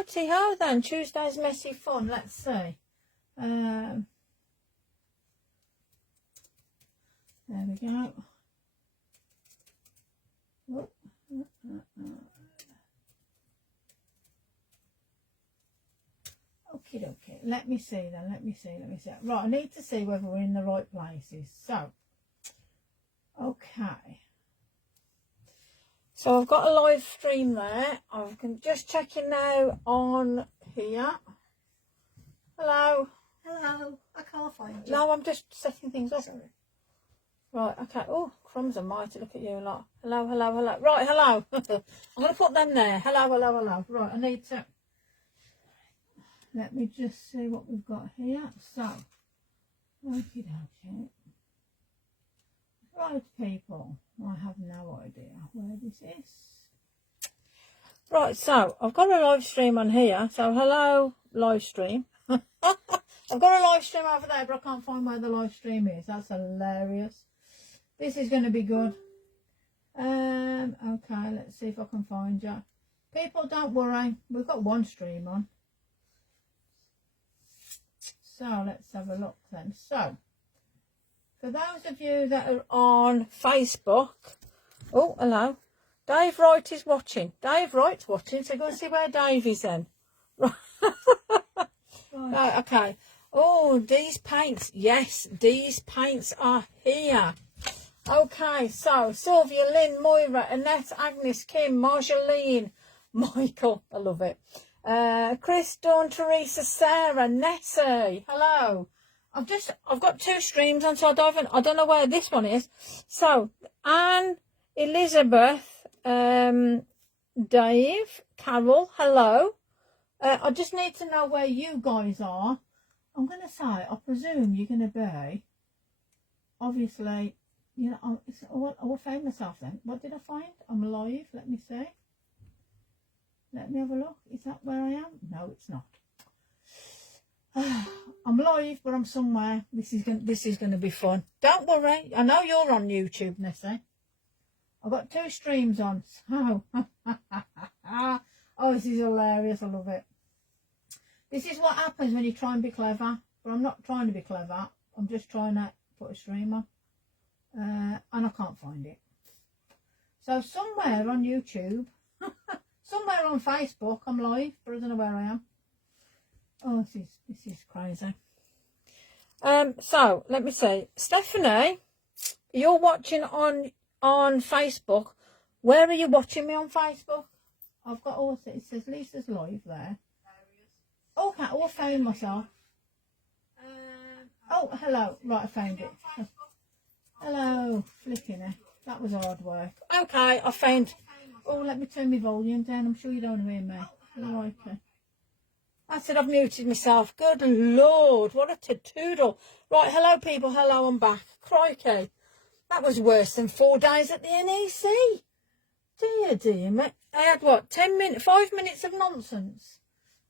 righty ho then. Tuesday's messy fun. Let's see. There we go. Oh. Okie dokie. Let me see then. Let me see. Right, I need to see whether we're in the right places. So, okay. So I've got a live stream there. I'm just checking now on here. Hello. Hello. I can't find you. No, I'm just setting things up. Sorry. Right, okay. Oh, crumbs are mighty. Look at you a lot. Hello. Right, hello. I'm going to put them there. Hello. Right, I need to... Let me just see what we've got here. So, okie dokie. Right, people. I have no idea where this is. Right, so I've got a live stream on here. So, hello, live stream. I've got a live stream over there, but I can't find where the live stream is. That's hilarious. This is going to be good. Okay, let's see if I can find you. People, don't worry. We've got one stream on. So let's have a look then. So, for those of you that are on Facebook, oh, hello, Dave Wright is watching. Dave Wright's watching, so go and see where Dave is then. Right. Right, okay. Oh, these paints, yes, these paints are here. Okay, so Sylvia, Lynn, Moira, Annette, Agnes, Kim, Marjolaine, Michael, I love it. Chris, Dawn, Teresa, Sarah, Nessie, hello. I've got two streams on, so I don't know where this one is. So, Anne, Elizabeth, Dave, Carol, hello. I just need to know where you guys are. I'm going to say, I presume you're going to be, obviously, you know, I will find myself then. What did I find? I'm live, let me see. Let me have a look. Is that where I am? No, it's not. I'm live, but I'm somewhere. This is going to be fun. Don't worry. I know you're on YouTube, Nessie. I've got two streams on. So, oh, this is hilarious. I love it. This is what happens when you try and be clever. But I'm not trying to be clever. I'm just trying to put a stream on. And I can't find it. So somewhere on YouTube, somewhere on Facebook, I'm live, but I don't know where I am. Oh, this is crazy. So let me see. Stephanie, you're watching on Facebook. Where are you watching me on Facebook? I've got also, it says Lisa's live there. Okay, I'll find myself. Oh, hello. Right, I found it. Hello, flicking it. That was hard work. Okay, I found. Oh, let me turn my volume down. I'm sure you don't want to hear me. Right, okay. I said I've muted myself. Good Lord, what a to-toodle. Right, hello people. Hello, I'm back. Crikey. That was worse than 4 days at the NEC. Dear, mate. I had what, 5 minutes of nonsense.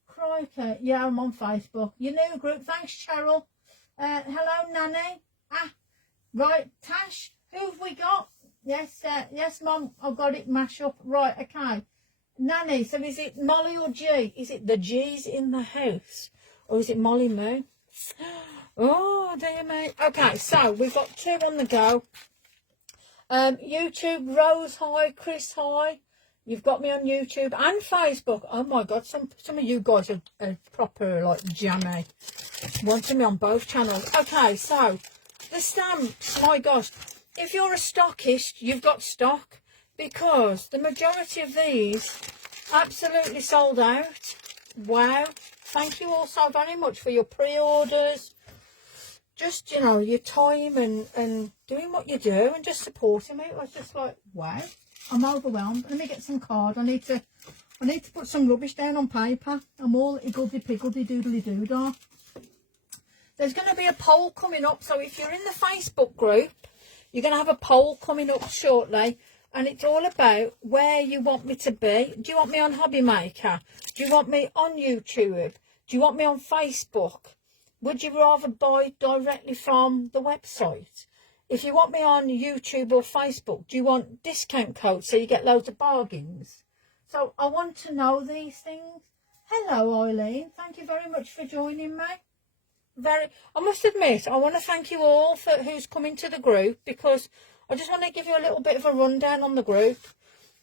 Crikey. Yeah, I'm on Facebook. Your new group. Thanks, Cheryl. Hello, Nanny. Right, Tash. Who have we got? Yes, yes, Mum. I've got it mash up. Right, okay. Nanny, so is it Molly or G? Is it the G's in the house? Or is it Molly Moo? Oh, dear me. Okay, so we've got 2 on the go. YouTube, Rose, hi. Chris, hi. You've got me on YouTube and Facebook. Oh, my God. Some of you guys are proper, like, jammy. Wanting me on both channels. Okay, so the stamps, my gosh. If you're a stockist, you've got stock. Because the majority of these absolutely sold out. Wow. Thank you all so very much for your pre-orders. Just, you know, your time and doing what you do and just supporting me. It was just like, wow. I'm overwhelmed. Let me get some card. I need to put some rubbish down on paper. I'm all higgledy-piggledy doodly-doodah. There's going to be a poll coming up. So if you're in the Facebook group, you're going to have a poll coming up shortly. And it's all about where you want me to be. Do you want me on Hobby Maker? Do you want me on YouTube? Do you want me on Facebook? Would you rather buy directly from the website? If you want me on YouTube or Facebook, do you want discount codes so you get loads of bargains? So I want to know these things. Hello, Eileen. Thank you very much for joining me. I must admit, I want to thank you all for who's coming to the group, because I just want to give you a little bit of a rundown on the group.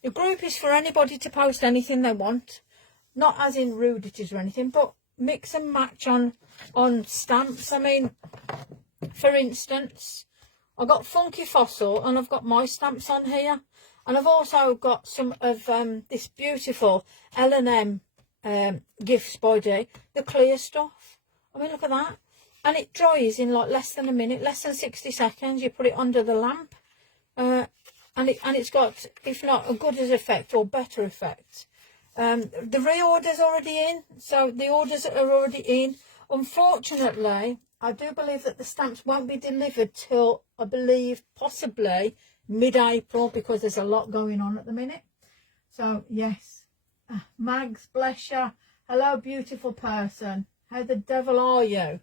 The group is for anybody to post anything they want, not as in rudities or anything, but mix and match on stamps. I mean, for instance, I've got Funky Fossil and I've got my stamps on here, and I've also got some of this beautiful L&M gifts by Dee, the clear stuff. I mean, look at that. And it dries in like less than a minute, less than 60 seconds. You put it under the lamp, and it's got, if not a good as effect or better effect. The reorder's already in, so the orders are already in. Unfortunately, I do believe that the stamps won't be delivered till, I believe, possibly mid-April, because there's a lot going on at the minute. So, yes. Mags, bless you. Hello, beautiful person. How the devil are you?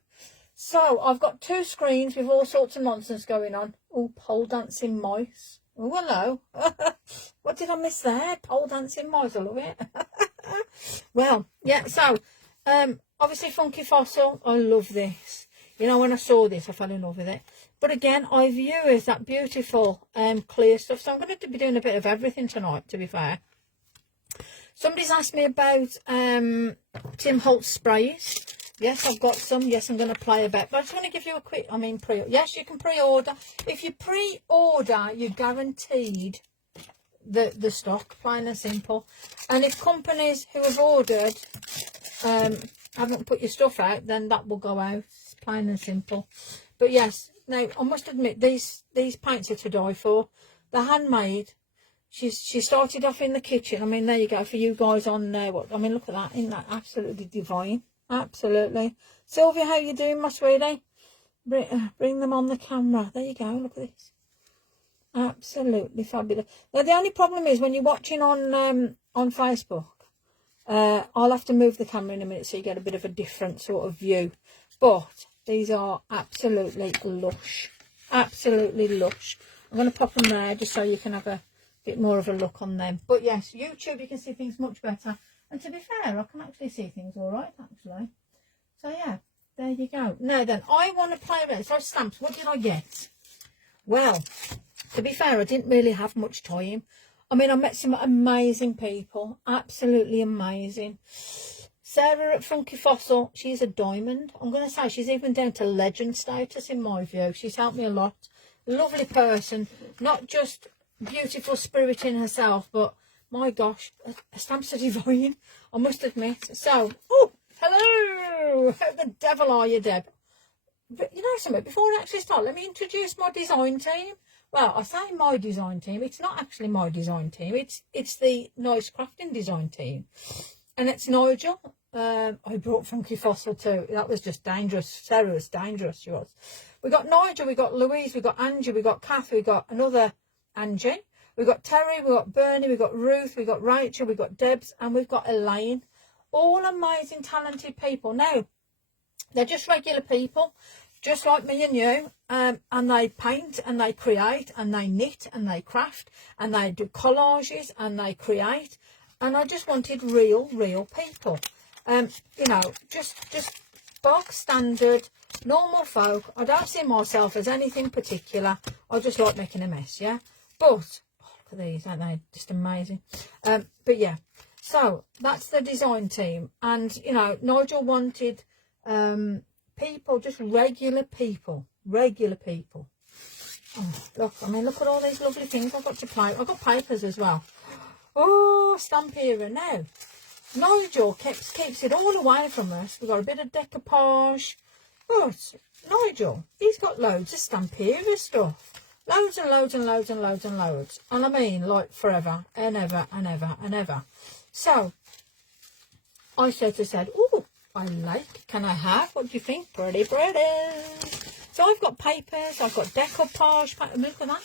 So, I've got 2 screens with all sorts of nonsense going on. Oh, pole dancing mice. Oh, hello. What did I miss there? Pole dancing mice, I love it. Well, yeah, so, obviously Funky Fossil, I love this. You know, when I saw this, I fell in love with it. But again, I've used that beautiful clear stuff. So I'm going to be doing a bit of everything tonight, to be fair. Somebody's asked me about Tim Holtx sprays. Yes, I've got some. Yes, I'm going to play a bit. But I just want to give you a quick, yes, you can pre-order. If you pre-order, you're guaranteed the stock, plain and simple. And if companies who have ordered haven't put your stuff out, then that will go out, plain and simple. But yes, now I must admit, these paints are to die for. They're handmade. She started off in the kitchen. I mean, there you go for you guys on there. I mean, look at that. Isn't that absolutely divine? Absolutely. Sylvia, how you doing, my sweetie? Bring them on the camera. There you go. Look at this. Absolutely fabulous. Now, the only problem is when you're watching on Facebook, I'll have to move the camera in a minute so you get a bit of a different sort of view. But these are absolutely lush. Absolutely lush. I'm going to pop them there just so you can have a bit more of a look on them. But yes, YouTube, you can see things much better. And to be fair, I can actually see things all right, actually. So yeah, there you go. Now then, I want to play around. So stamps, what did I get? Well, to be fair, I didn't really have much time. I mean, I met some amazing people. Absolutely amazing. Sarah at Funky Fossil, she's a diamond. I'm going to say she's even down to legend status in my view. She's helped me a lot. Lovely person. Not just beautiful spirit in herself, but my gosh, a stamps are divine, I must admit. So, oh, hello. How the devil are you, Deb? But you know something, before I actually start, let me introduce my design team. Well, I say my design team. It's not actually my design team. It's the Nice Crafting design team. And it's Nigel. I brought Funky Fossil too. That was just dangerous. Sarah was dangerous, she was. We got Nigel, we got Louise, we got Angie, we got Kath, we got another Angie. We got Terry, we got Bernie, we got Ruth, we got Rachel, we got Debs, and we've got Elaine. All amazing, talented people. Now, they're just regular people, just like me and you, and they paint and they create and they knit and they craft and they do collages and they create. And I just wanted real people. You know, just box standard, normal folk. I don't see myself as anything particular. I just like making a mess, yeah? But, oh, look at these, aren't they? Just amazing. But yeah, so that's the design team. And, you know, Nigel wanted people, just regular people. Oh, look, I mean, look at all these lovely things I've got to play. I've got papers as well. Oh, stamp era now. Nigel keeps it all away from us. We've got a bit of decoupage. But Nigel, he's got loads of Stampera stuff. Loads and loads and loads and loads and loads. And I mean, like forever and ever and ever and ever. So, I sort of said, oh, I like, can I have? What do you think? Pretty. So I've got papers, I've got decoupage. Look at that.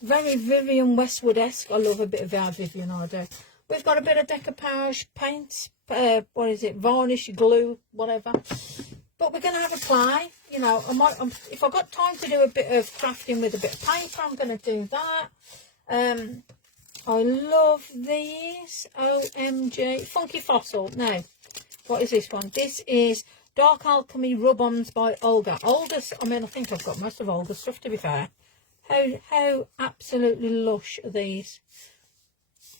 Very Vivian Westwood-esque. I love a bit of our Vivian, I do. We've got a bit of decoupage, paint, what is it, varnish, glue, whatever. But we're going to have a play. You know, if I've got time to do a bit of crafting with a bit of paper, I'm going to do that. I love these. OMG. Funky Fossil. Now, What is this one? This is Dark Alchemy Rub-Ons by Olga. Olga's, I mean, I think I've got most of Olga's stuff, to be fair. How absolutely lush are these?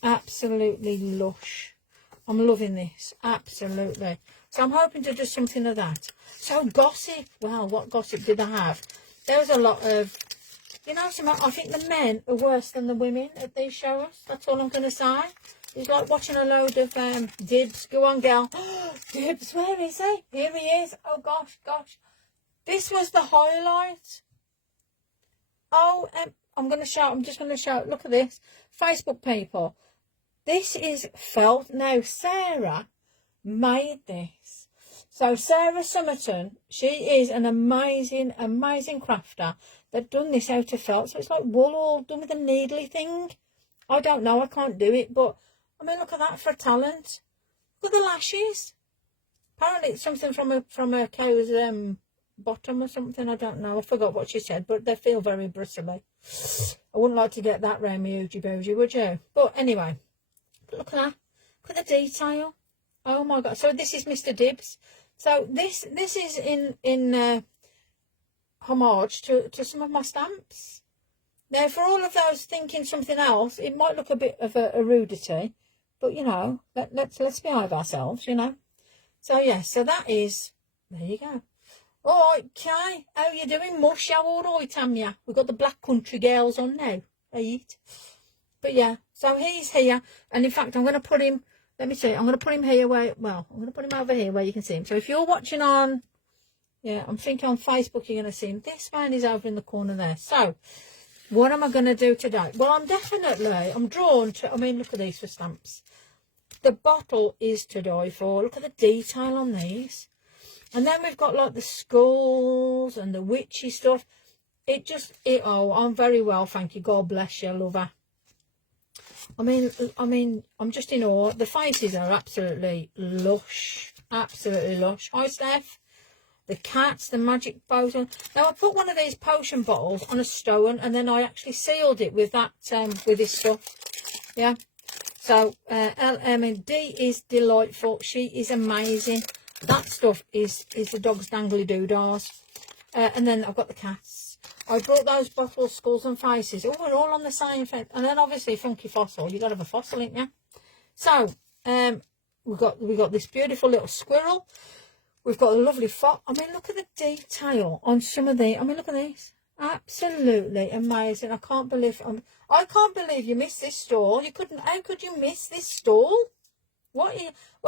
Absolutely lush. I'm loving this. Absolutely. So I'm hoping to do something of that. So gossip. Well, what gossip did I have? There was a lot of, you know, I think the men are worse than the women at these shows. That's all I'm going to say. It's like watching a load of Dibs. Go on, girl. Dibs, where is he? Here he is. Oh, gosh, gosh. This was the highlight. Oh, I'm going to shout. I'm just going to shout. Look at this. Facebook people. This is felt. Now, Sarah made this. So, Sarah Summerton, she is an amazing, amazing crafter that done this out of felt. So, it's like wool all done with a needly thing. I don't know. I can't do it. But, I mean, look at that for talent. Look at the lashes. Apparently, it's something from a cow's bottom or something. I don't know. I forgot what she said. But they feel very bristly. I wouldn't like to get that round me oogie boogie, would you? But, anyway. Look at that. Look at the detail. Oh my god. So this is Mr. Dibs. So this is in homage to some of my stamps. Now for all of those thinking something else, it might look a bit of a rudity, but you know, let's behave ourselves, you know. So yes, so that is, there you go. All right, Kay, how you doing? Mush, how all right, Tanya? We've got the Black Country girls on now. Right. But yeah, so he's here, and in fact, I'm going to put him, let me see, I'm going to put him here where, well, I'm going to put him over here where you can see him. So if you're watching on, yeah, I'm thinking on Facebook, you're going to see him. This man is over in the corner there. So, what am I going to do today? Well, I'm drawn to, I mean, look at these for stamps. The bottle is to die for. Look at the detail on these. And then we've got like the skulls and the witchy stuff. Oh, I'm very well, thank you. God bless you, lover. I mean, I'm just in awe. The faces are absolutely lush. Absolutely lush. Hi, Steph. The cats, the magic potion. Now, I put one of these potion bottles on a stone, and then I actually sealed it with that, with this stuff. Yeah. So, D is delightful. She is amazing. That stuff is the dog's dangly doodahs. And then I've got the cats. I brought those bottles, skulls and faces. Oh, we're all on the same thing. And then obviously Funky Fossil. You've got to have a fossil, ain't you? So, we've got this beautiful little squirrel. We've got a lovely fox. I mean, look at the detail on some of the. I mean, look at these. Absolutely amazing. I can't believe you missed this stall. You couldn't. How could you miss this stall? Well,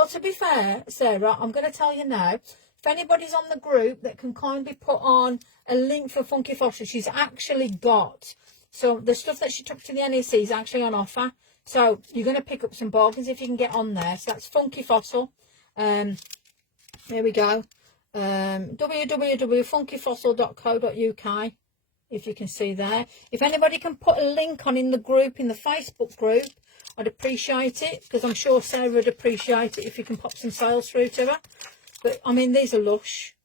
to be fair, Sarah, I'm going to tell you now. If anybody's on the group that can kindly put on a link for Funky Fossil, she's actually got. So the stuff that she took to the NEC is actually on offer. So you're going to pick up some bargains if you can get on there. So that's Funky Fossil. There we go. www.funkyfossil.co.uk. If you can see there. If anybody can put a link on in the group, in the Facebook group, I'd appreciate it. Because I'm sure Sarah would appreciate it if you can pop some sales through to her. But, I mean, these are lush.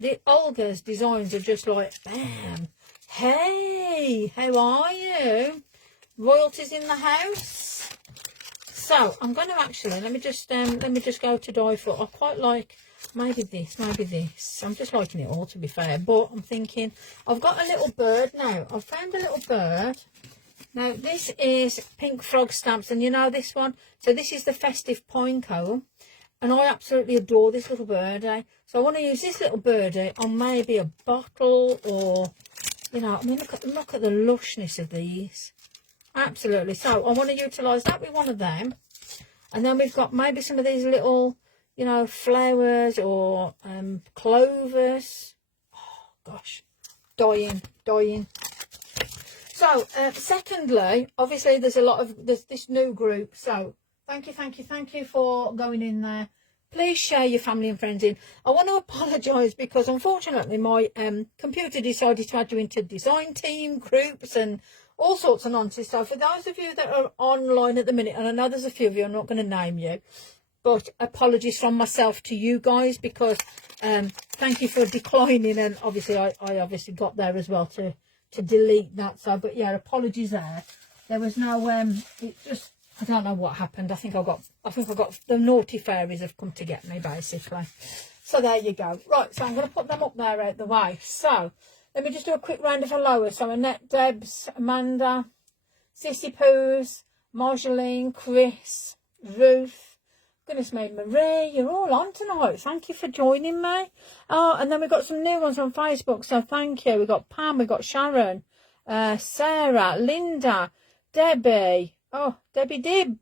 The Olga's designs are just like, bam. Hey, how are you? Royalties in the house. So, I'm going to actually, let me just go to die for. I quite like, maybe this. I'm just liking it all, to be fair. But I'm thinking, I've got a little bird now. I've found a little bird. Now, this is Pink Frog Stamps. And you know this one? So, this is the Festive Pine Cone. And I absolutely adore this little birdie. So I want to use this little birdie on maybe a bottle or, you know, I mean, look at the lushness of these. Absolutely. So I want to utilise that with one of them. And then we've got maybe some of these little, you know, flowers or clovers. Oh, gosh. Dying. So, secondly, obviously there's this new group. So, thank you for going in there. Please share your family and friends in. I want to apologise because unfortunately my computer decided to add you into design team groups and all sorts of nonsense. So for those of you that are online at the minute, and I know there's a few of you, I'm not going to name you, but apologies from myself to you guys because thank you for declining, and obviously I obviously got there as well to delete that. So, but yeah, apologies there. There was no it just I don't know what happened. I think I got the naughty fairies have come to get me, basically. So there you go. Right, so I'm going to put them up there out the way. So let me just do a quick round of followers. So Annette, Debs, Amanda, Sissy Poos, Marjolaine, Chris, Ruth. Goodness me, Marie, you're all on tonight. Thank you for joining me. Oh, and then we've got some new ones on Facebook, so thank you. We've got Pam, we've got Sharon, Sarah, Linda, Debbie. Oh, Debbie Dib.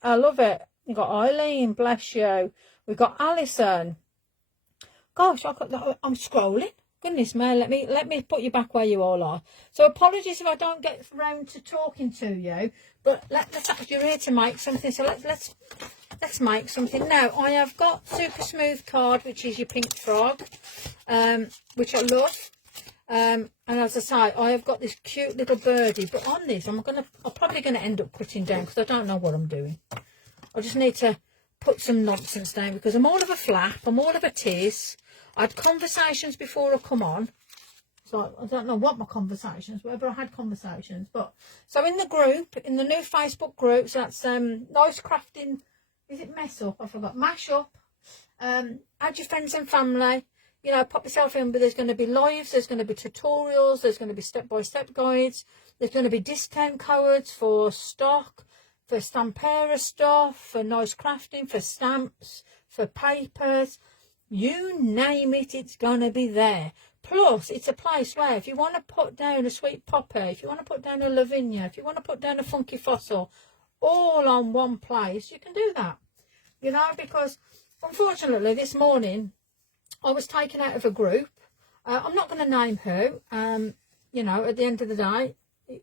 I love it. We've got Eileen, bless you. We've got Alison. Gosh, I'm scrolling. Goodness me, let me put you back where you all are. So apologies if I don't get round to talking to you, but you're here to make something, so let's make something. Now, I have got Super Smooth Card, which is your pink frog, which I love. And as I say, I have got this cute little birdie, but on this, I'm probably going to end up putting down because I don't know what I'm doing. I just need to put some nonsense down because I'm all of a flap, I'm all of a tease. I had conversations before I come on, so I don't know what my conversations were, but I had conversations. But so in the group, in the new Facebook group, so that's nice crafting. Is it mess up? I forgot. Mash up. Add your friends and family. You know, pop yourself in, but there's going to be lives, there's going to be tutorials, there's going to be step-by-step guides, there's going to be discount codes for stock, for Stampera stuff, for nice crafting, for stamps, for papers. You name it, it's going to be there. Plus, it's a place where if you want to put down a sweet poppy, if you want to put down a Lavinia, if you want to put down a funky fossil, all on one place, you can do that. You know, because unfortunately this morning, I was taken out of a group. I'm not going to name who. You know, at the end of the day,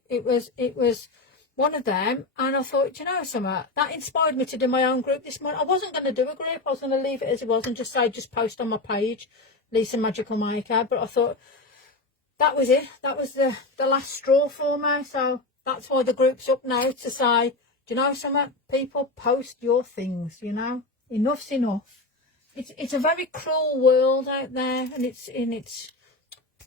it was one of them. And I thought, you know, something that inspired me to do my own group this morning. I wasn't going to do a group. I was going to leave it as it was and just post on my page, Leesa MagicalMaker. But I thought that was it. That was the last straw for me. So that's why the group's up now to say, do you know something? People, post your things, you know. Enough's enough. It's a very cruel world out there, and it's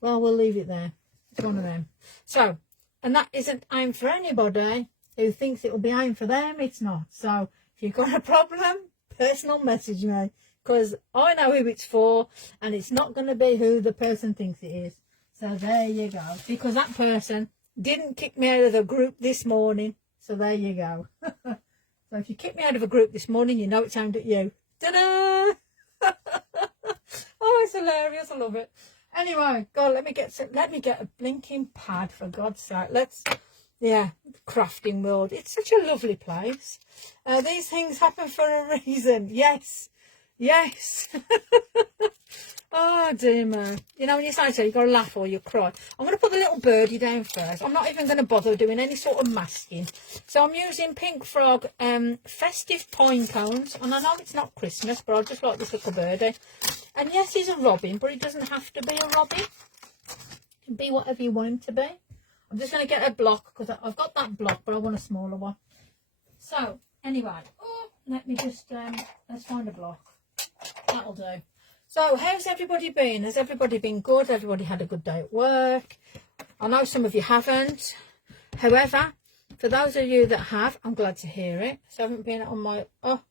well, we'll leave it there. It's one of them. So, and that isn't aimed for anybody who thinks it will be aimed for them. It's not. So, if you've got a problem, personal message me, because I know who it's for, and it's not going to be who the person thinks it is. So there you go. Because that person didn't kick me out of the group this morning. So there you go. So if you kick me out of a group this morning, you know it's aimed at you. Ta-da! Oh, it's hilarious. I love it. Anyway, God, let me get a blinking pad, for God's sake. Crafting world. It's such a lovely place. These things happen for a reason. Yes. Oh dear man. You know when you say so, you got to laugh or you cry. I'm going to put the little birdie down first. I'm not even going to bother doing any sort of masking. So I'm using Pink Frog festive pine cones. And I know it's not Christmas, but I just like this little birdie. And yes, he's a robin, but he doesn't have to be a robin. He can be whatever you want him to be. I'm just going to get a block because I've got that block, but I want a smaller one. So anyway, let me just, let's find a block. That'll do. So, how's everybody been? Has everybody been good? Everybody had a good day at work? I know some of you haven't. However, for those of you that have, I'm glad to hear it. So, I haven't been on my... Oh,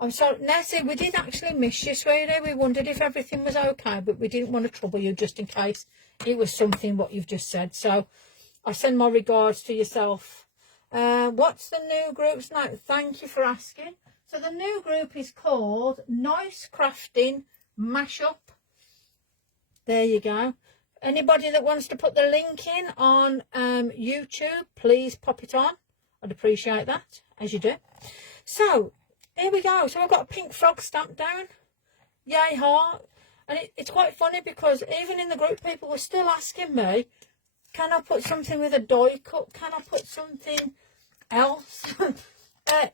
I'm sorry. Nancy, we did actually miss you, sweetie. We wondered if everything was okay, but we didn't want to trouble you just in case it was something what you've just said. So, I send my regards to yourself. What's the new group's name? Thank you for asking. So, the new group is called Nice Crafting Mashup. There you go. Anybody that wants to put the link in on YouTube, please pop it on. I'd appreciate that, as you do. So here we go. So I've got a pink frog stamped down. Yay heart. And it's quite funny because even in the group people were still asking me, can I put something with a die cut? Can I put something else?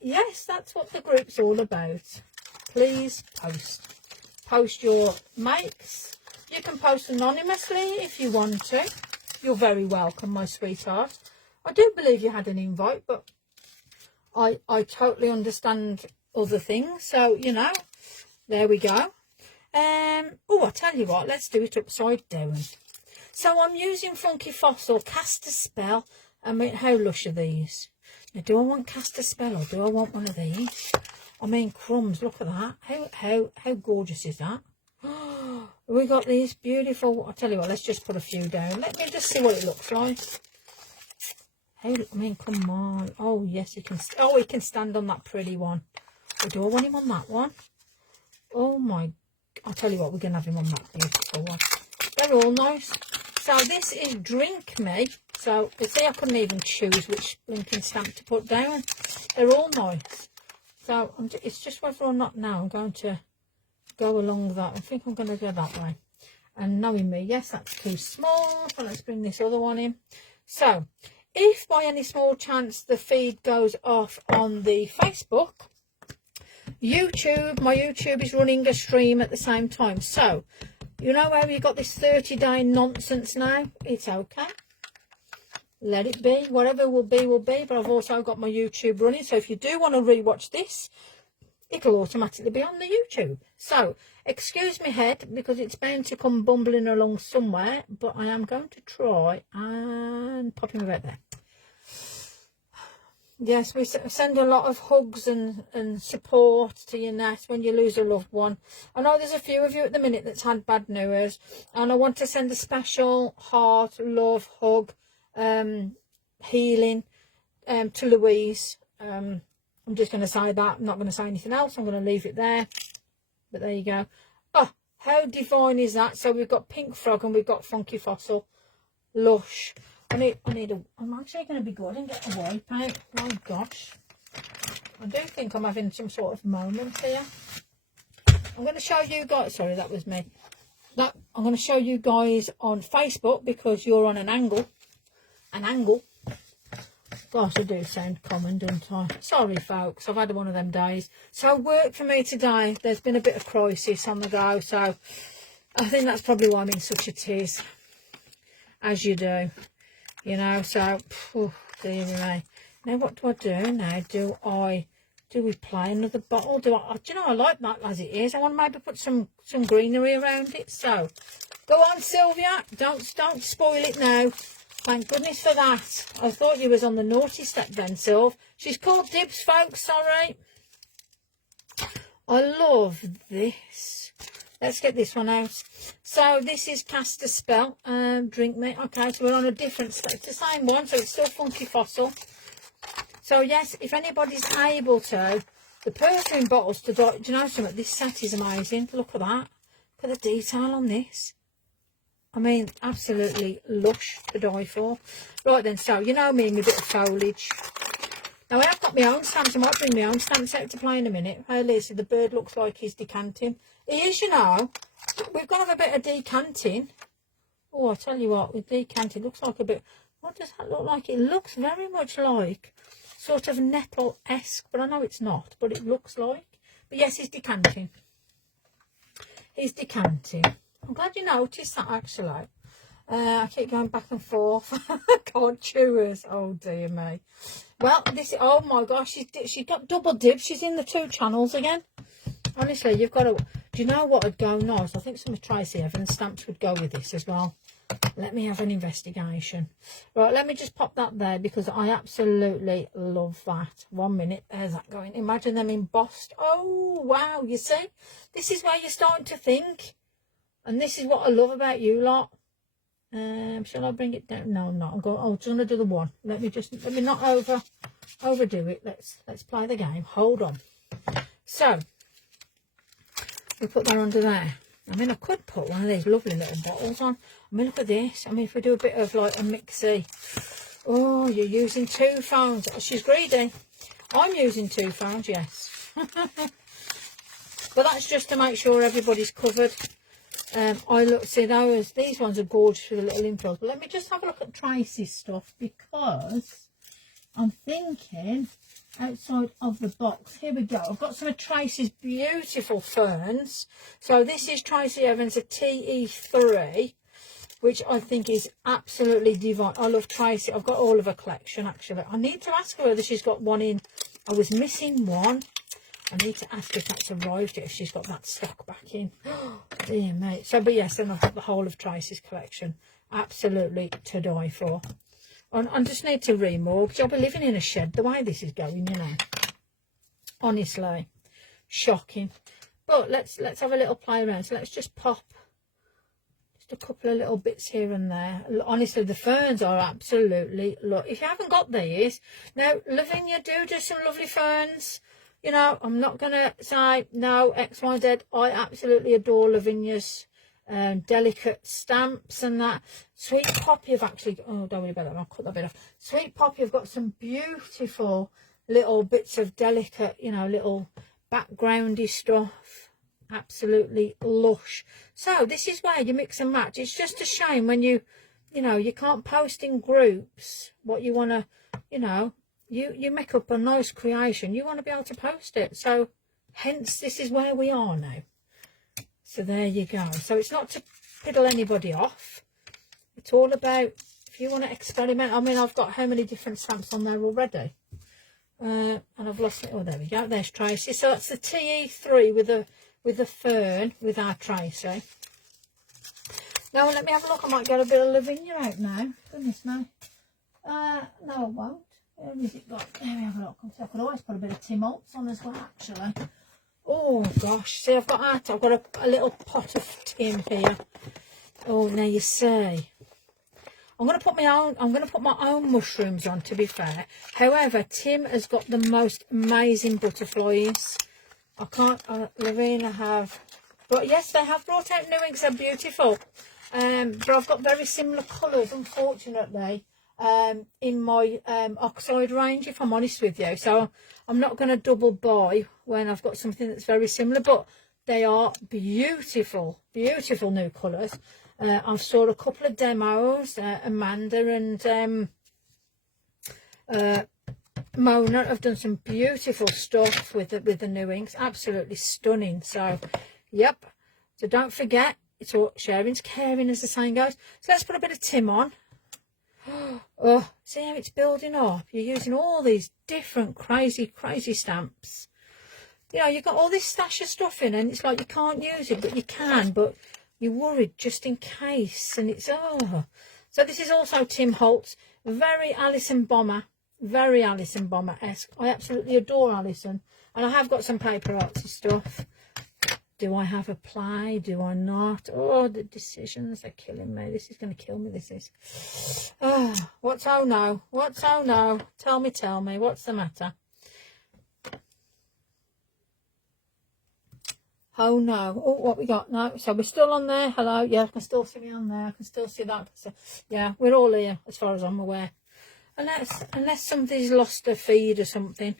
Yes, that's what the group's all about. Please post your makes. You can post anonymously if you want to. You're very welcome, my sweetheart. I do believe you had an invite, but I totally understand other things. So, you know, there we go. Oh, I'll tell you what, let's do it upside down. So I'm using Funky Fossil, Cast a Spell. I mean, how lush are these? Now, do I want cast a spell or do I want one of these? I mean, crumbs, look at that. How gorgeous is that? We got these beautiful, I'll tell you what, let's just put a few down. Let me just see what it looks like. I mean, come on. Oh, yes, he can. Oh, he can stand on that pretty one. Or do I want him on that one? Oh, my. I'll tell you what, we're going to have him on that beautiful one. They're all nice. So this is Drink Me. So, you see, I couldn't even choose which blinking stamp to put down. They're all nice. So, it's just whether or not now I'm going to go along that. I think I'm going to go that way. And knowing me, yes, that's too small. So, let's bring this other one in. So, if by any small chance the feed goes off on the Facebook, YouTube, my YouTube is running a stream at the same time. So, you know how you got this 30-day nonsense now? It's okay. Let it be. Whatever will be, will be. But I've also got my YouTube running. So, if you do want to rewatch this, it'll automatically be on the YouTube. So, excuse me head, because it's bound to come bumbling along somewhere. But I am going to try and pop him about there. Yes, we send a lot of hugs and support to your nest when you lose a loved one. I know there's a few of you at the minute that's had bad news, and I want to send a special heart, love, hug, healing to Louise. I'm just going to say that. I'm not going to say anything else. I'm going to leave it there. But there you go. Oh, how divine is that? So we've got Pink Frog and we've got Funky Fossil. Lush. I'm actually going to be good and get a wipe out. My gosh. I do think I'm having some sort of moment here. I'm going to show you guys. Sorry, that was me. I'm going to show you guys on Facebook because you're on an angle. An angle. Gosh, I do sound common, don't I? Sorry, folks. I've had one of them days. So, work for me today. There's been a bit of crisis on the go. So, I think that's probably why I'm in such a tease. As you do. You know, so, oh, dear me. Now, what do I do now? Do we play another bottle? Do you know, I like that as it is. I want to maybe put some greenery around it. So, go on, Sylvia. Don't spoil it now. Thank goodness for that. I thought you was on the naughty step then, Sylv. She's called dibs, folks. Sorry. I love this. Let's get this one out. So this is Cast a Spell. Drink Me. Okay, so we're on a different step. It's the same one, so it's still Funky Fossil. So yes, if anybody's able to, the perfume bottles to do you know something? This set is amazing. Look at that. Look at the detail on this. I mean, absolutely lush to die for. Right then, so you know me and my bit of foliage. Now I have got my own stamps. I might bring my own stamps out to play in a minute. Hey Lisa, the bird looks like he's decanting. He is, you know. We've got to have a bit of decanting. Oh, I tell you what, with decanting, looks like a bit. What does that look like? It looks very much like sort of nettle-esque, but I know it's not. But it looks like. But yes, he's decanting. He's decanting. I'm glad you noticed that actually. I keep going back and forth. God, chewers. Oh dear me. Well, this. Oh my gosh, she got double dibs. She's in the 2 channels again. Honestly, you've got to. Do you know what would go nice? I think some of Tracy Evans stamps would go with this as well. Let me have an investigation. Right, let me just pop that there because I absolutely love that. 1 minute, there's that going. Imagine them embossed. Oh wow, you see, this is where you're starting to think, and this is what I love about you lot. Shall I bring it down? No, I'm not. I'm just gonna do the one. Let me not overdo it. Let's play the game. Hold on. So we put that under there. I mean, I could put one of these lovely little bottles on. I mean, look at this. I mean, if we do a bit of like a mixy. Oh, you're using 2 phones. She's greedy. I'm using 2 phones, yes. But that's just to make sure everybody's covered. See these ones are gorgeous with a little infills. But let me just have a look at Tracy's stuff because I'm thinking outside of the box. Here we go. I've got some of Tracy's beautiful ferns. So this is Tracy Evans, a TE3, which I think is absolutely divine. I love Tracy. I've got all of her collection actually. I need to ask her whether she's got one in. I was missing one. I need to ask if that's arrived yet, if she's got that stock back in. Dear mate. So, but yes, then I've got the whole of Tracy's collection. Absolutely to die for. I just need to remortgage. I'll be living in a shed the way this is going, you know. Honestly, shocking. But let's have a little play around. So let's just pop just a couple of little bits here and there. Honestly, the ferns are absolutely, look, if you haven't got these, now Lavinia do some lovely ferns. You know, I'm not going to say no, X, Y, Z. I absolutely adore Lavinia's delicate stamps and that. Sweet Poppy have actually, oh, don't worry about that, I'll cut that bit off. Sweet Poppy have got some beautiful little bits of delicate, you know, little backgroundy stuff. Absolutely lush. So this is where you mix and match. It's just a shame when you know, you can't post in groups what you want to, you know, you make up a nice creation, you want to be able to post it. So hence this is where we are now. So there you go. So it's not to piddle anybody off. It's all about, if you want to experiment. I mean, I've got how many different stamps on there already, and I've lost it. Oh, there we go. There's Tracy. So that's the TE3 with the fern with our Tracy. Now let me have a look. I might get a bit of Lavinia out now. Goodness me. No, I won't. Where is it got? Let me have a look. I could always put a bit of Tim Holtx on as well, actually. Oh gosh, see, I've got a little pot of Tim here. Oh, now you see, I'm going to put my own mushrooms on, to be fair. However, Tim has got the most amazing butterflies. I can't, Lavina have, but yes, they have brought out new inks. They're beautiful. But I've got very similar colours, unfortunately, in my oxide range, if I'm honest with you. So I'm not going to double buy when I've got something that's very similar, but they are beautiful, beautiful new colours. I've saw a couple of demos. Amanda and Mona have done some beautiful stuff with the new inks. Absolutely stunning. So yep, so don't forget, it's all sharing's caring, as the saying goes. So let's put a bit of Tim on. Oh, see how it's building up. You're using all these different crazy stamps. You know, you've got all this stash of stuff in, and it's like you can't use it, but you can, but you're worried just in case. And it's, oh. So this is also Tim Holtx. Very Alison Bomber. Very Alison Bomber-esque. I absolutely adore Alison. And I have got some paper artsy stuff. Do I have a play? Do I not? Oh, the decisions are killing me. This is going to kill me, this is. Oh, what's oh no? What's oh no? Tell me. What's the matter? Oh no. Oh, what we got? No. So we're still on there. Hello. Yeah, I can still see me on there. I can still see that. So, yeah, we're all here as far as I'm aware. Unless somebody's lost a feed or something.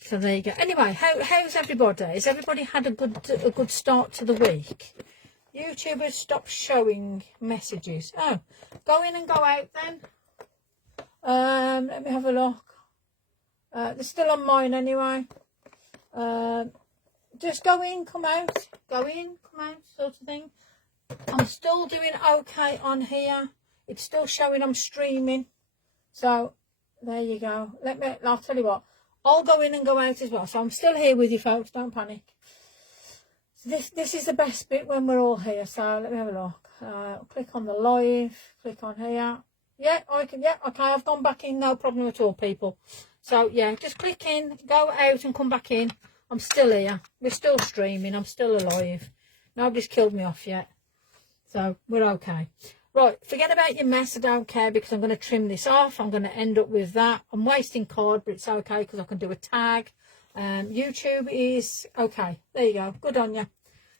So there you go. Anyway, how's everybody? Has everybody had a good start to the week? YouTubers stop showing messages. Oh, go in and go out then. Let me have a look. They're still on mine anyway. Just go in, come out. Go in, come out, sort of thing. I'm still doing okay on here. It's still showing I'm streaming. So there you go. I'll tell you what. I'll go in and go out as well. So I'm still here with you folks. Don't panic. So this is the best bit when we're all here. So let me have a look. Click on the live. Click on here. Yeah, I can. Yeah, okay. I've gone back in. No problem at all, people. So yeah, just click in, go out and come back in. I'm still here. We're still streaming. I'm still alive. Nobody's killed me off yet. So we're okay. Right, forget about your mess. I don't care, because I'm going to trim this off. I'm going to end up with that. I'm wasting card, but it's okay because I can do a tag. YouTube is okay. There you go. Good on you.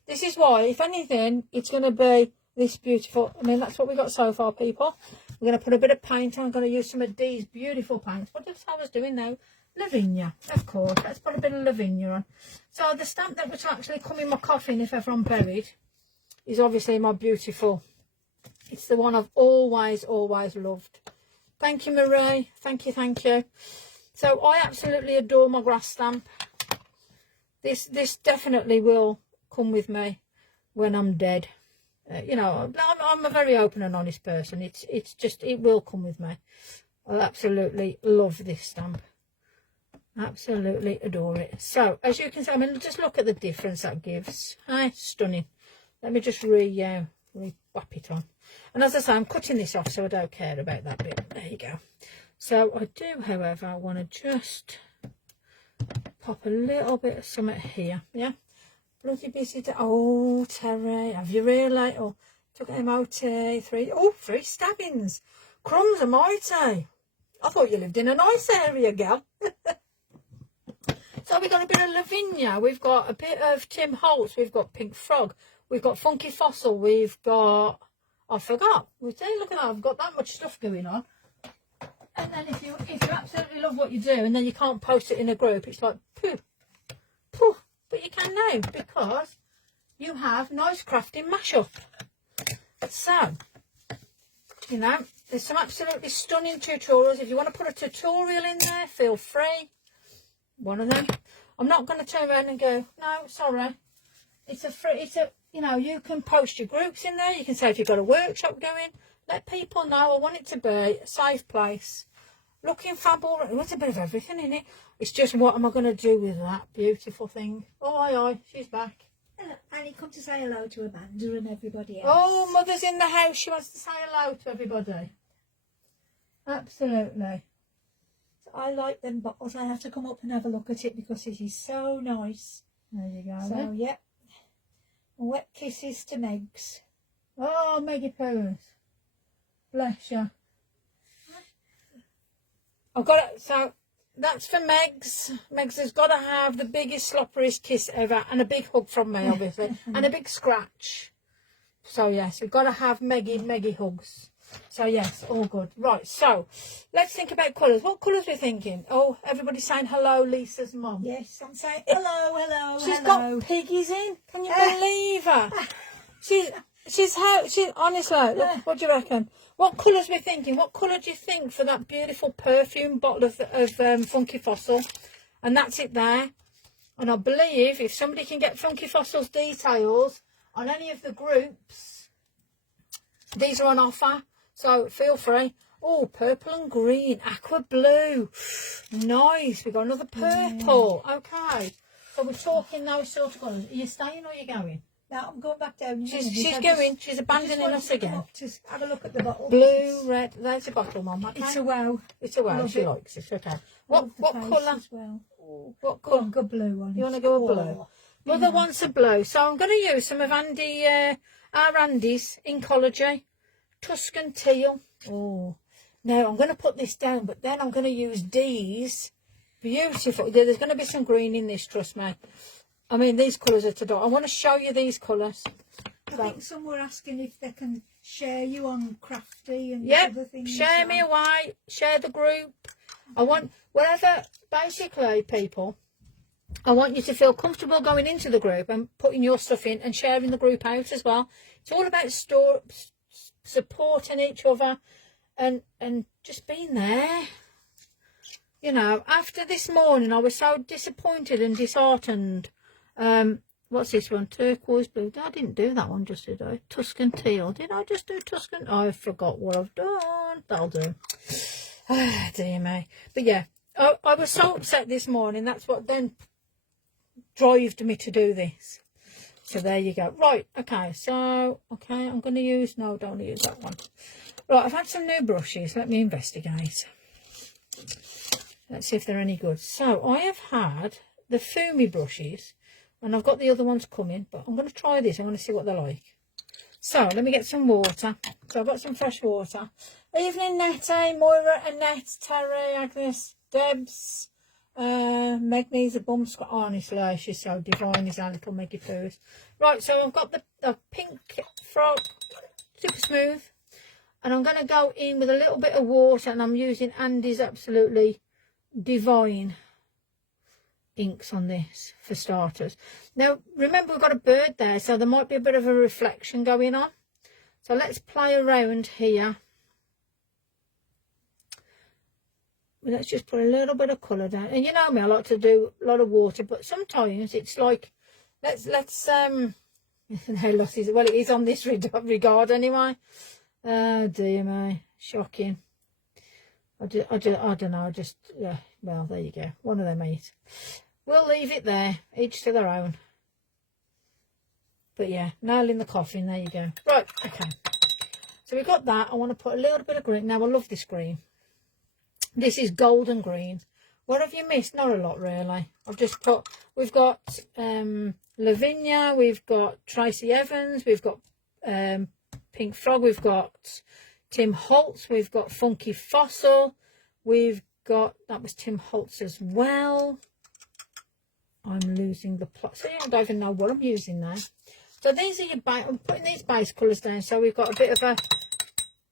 This is why, if anything, it's going to be this beautiful. I mean, that's what we got so far, people. We're going to put a bit of paint on. I'm going to use some of these beautiful paints. What else I was doing now? Lavinia, of course. Let's put a bit of Lavinia on. So the stamp that would actually come in my coffin if ever I'm buried is obviously my beautiful. It's the one I've always loved. Thank you, Marie. Thank you. So I absolutely adore my grass stamp. This definitely will come with me when I'm dead. You know, I'm a very open and honest person. It's just, it will come with me. I absolutely love this stamp. Absolutely adore it. So as you can see, I mean, just look at the difference that gives. Stunning. Let me just whap it on. And as I say, I'm cutting this off, so I don't care about that bit. There you go. So I do, however, want to just pop a little bit of something here. Yeah. Bloody busy day. Oh, Terry, have you really? Oh, took an MOT, three stabbings. Crumbs almighty. I thought you lived in a nice area, gal. So we've got a bit of Lavinia. We've got a bit of Tim Holtx. We've got Pink Frog. We've got Funky Fossil. We've got... I forgot. Look at that. I've got that much stuff going on. And then if you absolutely love what you do and then you can't post it in a group, it's like, pooh, pooh. But you can now because you have nice crafting mashup. So, you know, there's some absolutely stunning tutorials. If you want to put a tutorial in there, feel free. One of them. I'm not going to turn around and go, no, sorry. You know, you can post your groups in there. You can say if you've got a workshop going, let people know. I want it to be a safe place. Looking fab already. There's a bit of everything in it. It's just what am I going to do with that beautiful thing? Oh, aye, she's back. Annie, come to say hello to Amanda and everybody else. Oh, Mother's in the house. She wants to say hello to everybody. Absolutely. I like them bottles. I have to come up and have a look at it because it is so nice. There you go. So, yeah. Wet kisses to Megs. Oh, Meggie Poos. Bless you. I've got it. So, that's for Megs. Megs has got to have the biggest, slopperiest kiss ever. And a big hug from me, obviously. And a big scratch. So, yes, we've got to have Meggie hugs. So yes, all good. Right, so let's think about colours. What colours are we thinking? Oh, everybody's saying hello, Lisa's mum. Yes, I'm saying hello. She's got piggies in. Can you believe her? She's honestly, look, what do you reckon? What colours are we thinking? What colour do you think for that beautiful perfume bottle of Funky Fossil? And that's it there. And I believe if somebody can get Funky Fossil's details on any of the groups, these are on offer. So feel free. Oh, purple and green, aqua blue. Nice. We've got another purple. Okay. So we're talking those sort of colours. Are you staying or are you going? No, I'm going back down. She's going. She's abandoning us again. To have a look at the bottle. Blue, red. There's a bottle, Mum. Okay? It's a wow. It's a wow. She likes it. Okay. What colour? Well. What colour? Go blue on it. You want to go a blue? Mother wants a blue. So I'm going to use some of our Andy's Inkology. Tuscan teal. Oh, now I'm going to put this down, but then I'm going to use D's. Beautiful. There's going to be some green in this, trust me. I mean, these colours are to die. I want to show you these colours. I think some were asking if they can share you on Crafty and other things. Share me away. Share the group. I want whatever. Basically, people, I want you to feel comfortable going into the group and putting your stuff in and sharing the group out as well. It's all about supporting each other and just being there. You know, after this morning I was so disappointed and disheartened. What's this one? Turquoise blue. I didn't do that one just today. Tuscan teal. Did I just do Tuscan? I forgot what I've done. That'll do. Ah, dear me. But yeah, I was so upset this morning. That's what then drove me to do this. So there you go. Right, okay, so, I'm going to use, no, don't want to use that one. Right, I've had some new brushes. Let me investigate. Let's see if they're any good. So, I have had the Fumi brushes, and I've got the other ones coming, but I'm going to try this. I'm going to see what they're like. So, let me get some water. So, I've got some fresh water. Evening, Nettie, Moira, Annette, Terry, Agnes, Debs. Meg needs a bum squat. Honestly, she's so divine, is our little Meggie Poos. Right, so I've got the Pink Frog, super smooth, and I'm going to go in with a little bit of water, and I'm using Andy's absolutely divine inks on this for starters. Now, remember we've got a bird there, so there might be a bit of a reflection going on. So let's play around here. Let's just put a little bit of colour down. And you know me, I like to do a lot of water, but sometimes it's like, let's well, it is on this regard anyway. Oh dear me, shocking. I don't know, yeah, well, there you go. One of them eight. We'll leave it there, each to their own. But yeah, nail in the coffin, there you go. Right, okay. So we've got that. I want to put a little bit of green. Now I love this green. This is golden green. What have you missed? Not a lot really. I've just put, we've got Lavinina, we've got Tracy Evans, we've got Pink Frog, we've got Tim Holtx, we've got Funky Fossil, we've got, that was Tim Holtx as well. I'm losing the plot. So I don't even know what I'm using now. So these are your base, I'm putting these base colours down. So we've got a bit of a,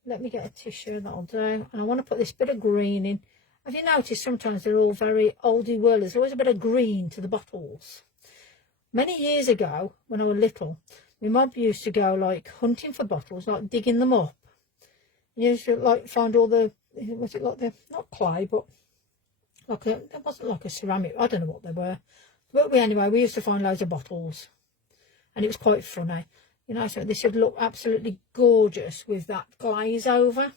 let me get a tissue, that'll do. And I want to put this bit of green in. Have you noticed sometimes they're all very oldie world? There's always a bit of green to the bottles. Many years ago, when I was little, my mum used to go like hunting for bottles, like digging them up. You used to like find all the, was it like the, not clay, but like a, it wasn't like a ceramic, I don't know what they were. But anyway, we used to find loads of bottles. And it was quite funny. You know, so this should look absolutely gorgeous with that glaze over.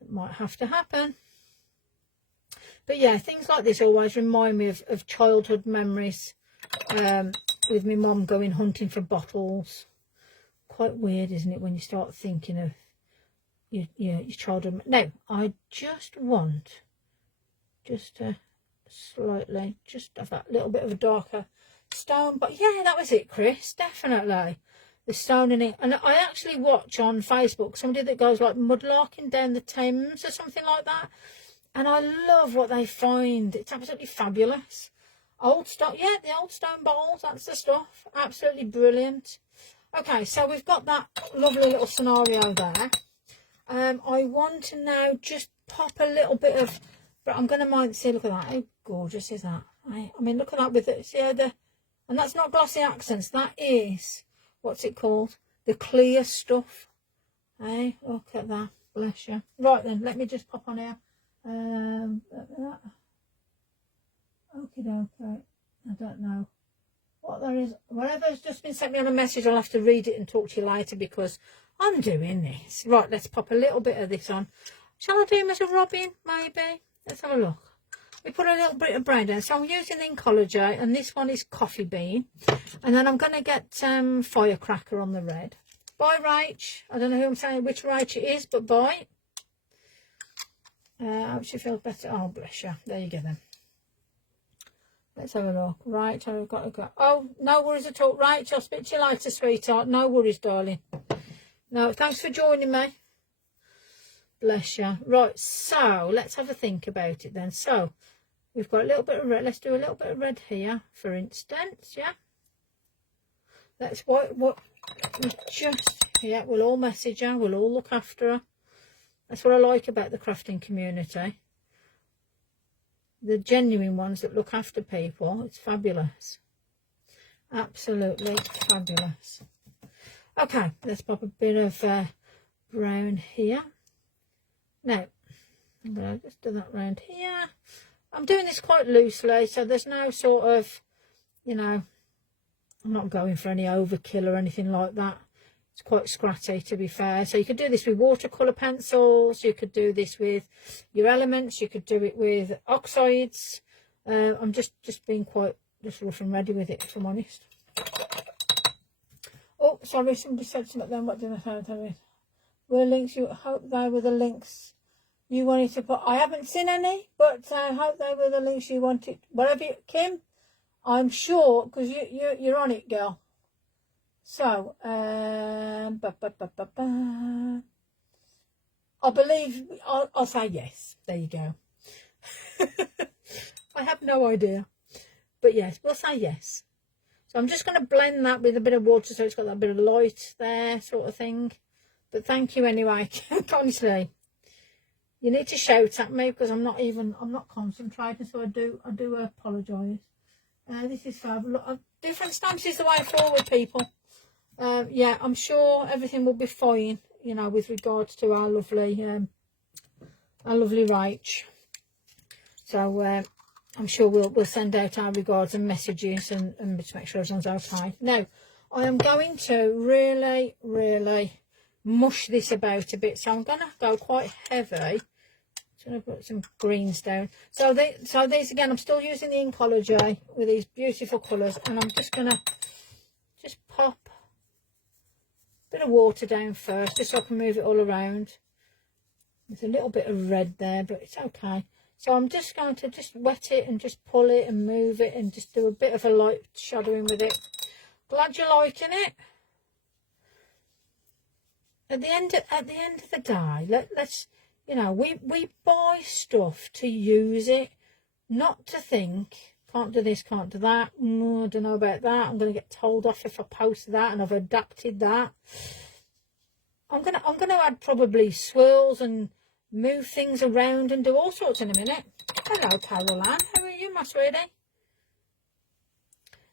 It might have to happen. But yeah, things like this always remind me of childhood memories with my mum going hunting for bottles. Quite weird, isn't it, when you start thinking of your childhood. Now, I just want just to slightly, just have that little bit of a darker stone. But yeah, that was it, Chris, definitely. The stone in it. And I actually watch on Facebook somebody that goes like mudlarking down the Thames or something like that. And I love what they find. It's absolutely fabulous. Old stone, yeah, the old stone bowls, that's the stuff. Absolutely brilliant. Okay, so we've got that lovely little scenario there. I want to now just pop a little bit of, but I'm going to see, look at that. How gorgeous is that? I mean, look at that with it. See how the, and that's not glossy accents. That is, what's it called? The clear stuff. Hey, look at that. Bless you. Right then, let me just pop on here. Okay, I don't know what there is. Whatever's just been sent me on a message, I'll have to read it and talk to you later because I'm doing this. Right, let's pop a little bit of this on. Shall I do him as a robin? Maybe. Let's have a look. We put a little bit of brown down. So I'm using the Incology, and this one is Coffee Bean. And then I'm going to get Firecracker on the red. Bye, Rach. I don't know who I'm saying, which Rach it is, but bye. I hope she feels better. Oh, bless you. There you go then. Let's have a look. Right, I've got to go. Oh, no worries at all. Right, I'll speak to you later, sweetheart. No worries, darling. No, thanks for joining me. Bless you. Right, so let's have a think about it then. So we've got a little bit of red. Let's do a little bit of red here, for instance. Yeah. That's what we just, yeah, we'll all message her. We'll all look after her. That's what I like about the crafting community. The genuine ones that look after people. It's fabulous. Absolutely fabulous. Okay, let's pop a bit of brown here. Now, I'm going to just do that round here. I'm doing this quite loosely, so there's no sort of, you know, I'm not going for any overkill or anything like that. It's quite scratchy, to be fair. So you could do this with watercolour pencils. You could do this with your elements. You could do it with oxides. I'm just being quite just rough and ready with it, if I'm honest. Oh, sorry, somebody said something then. What did I say? Were links you hope they were the links you wanted to put? I haven't seen any, but I hope they were the links you wanted. Whatever, Kim, I'm sure, because you're on it, girl. So, I believe I'll say yes. There you go. I have no idea, but yes, we'll say yes. So I'm just going to blend that with a bit of water so it's got that bit of light there, sort of thing. But thank you anyway. Honestly, you need to shout at me because I'm not concentrating, so I do apologise. This is fabulous. Different stamps is the way forward, people. Yeah, I'm sure everything will be fine, you know, with regards to our lovely Rach. So I'm sure we'll send out our regards and messages and to make sure everyone's okay. Now, I am going to really, really mush this about a bit, so I'm going to go quite heavy. Just going to put some greens down. So these again, I'm still using the Incology with these beautiful colours, and I'm just going to just pop a bit of water down first, just so I can move it all around. There's a little bit of red there, but it's okay. So I'm just going to just wet it and just pull it and move it and just do a bit of a light shadowing with it. Glad you're liking it. At the end of the day, let's, you know, we buy stuff to use it, not to think, can't do this, can't do that, I don't know about that, I'm going to get told off if I post that, and I've adapted that. I'm gonna add probably swirls and move things around and do all sorts in a minute. Hello, Caroline. How are you, my sweetie?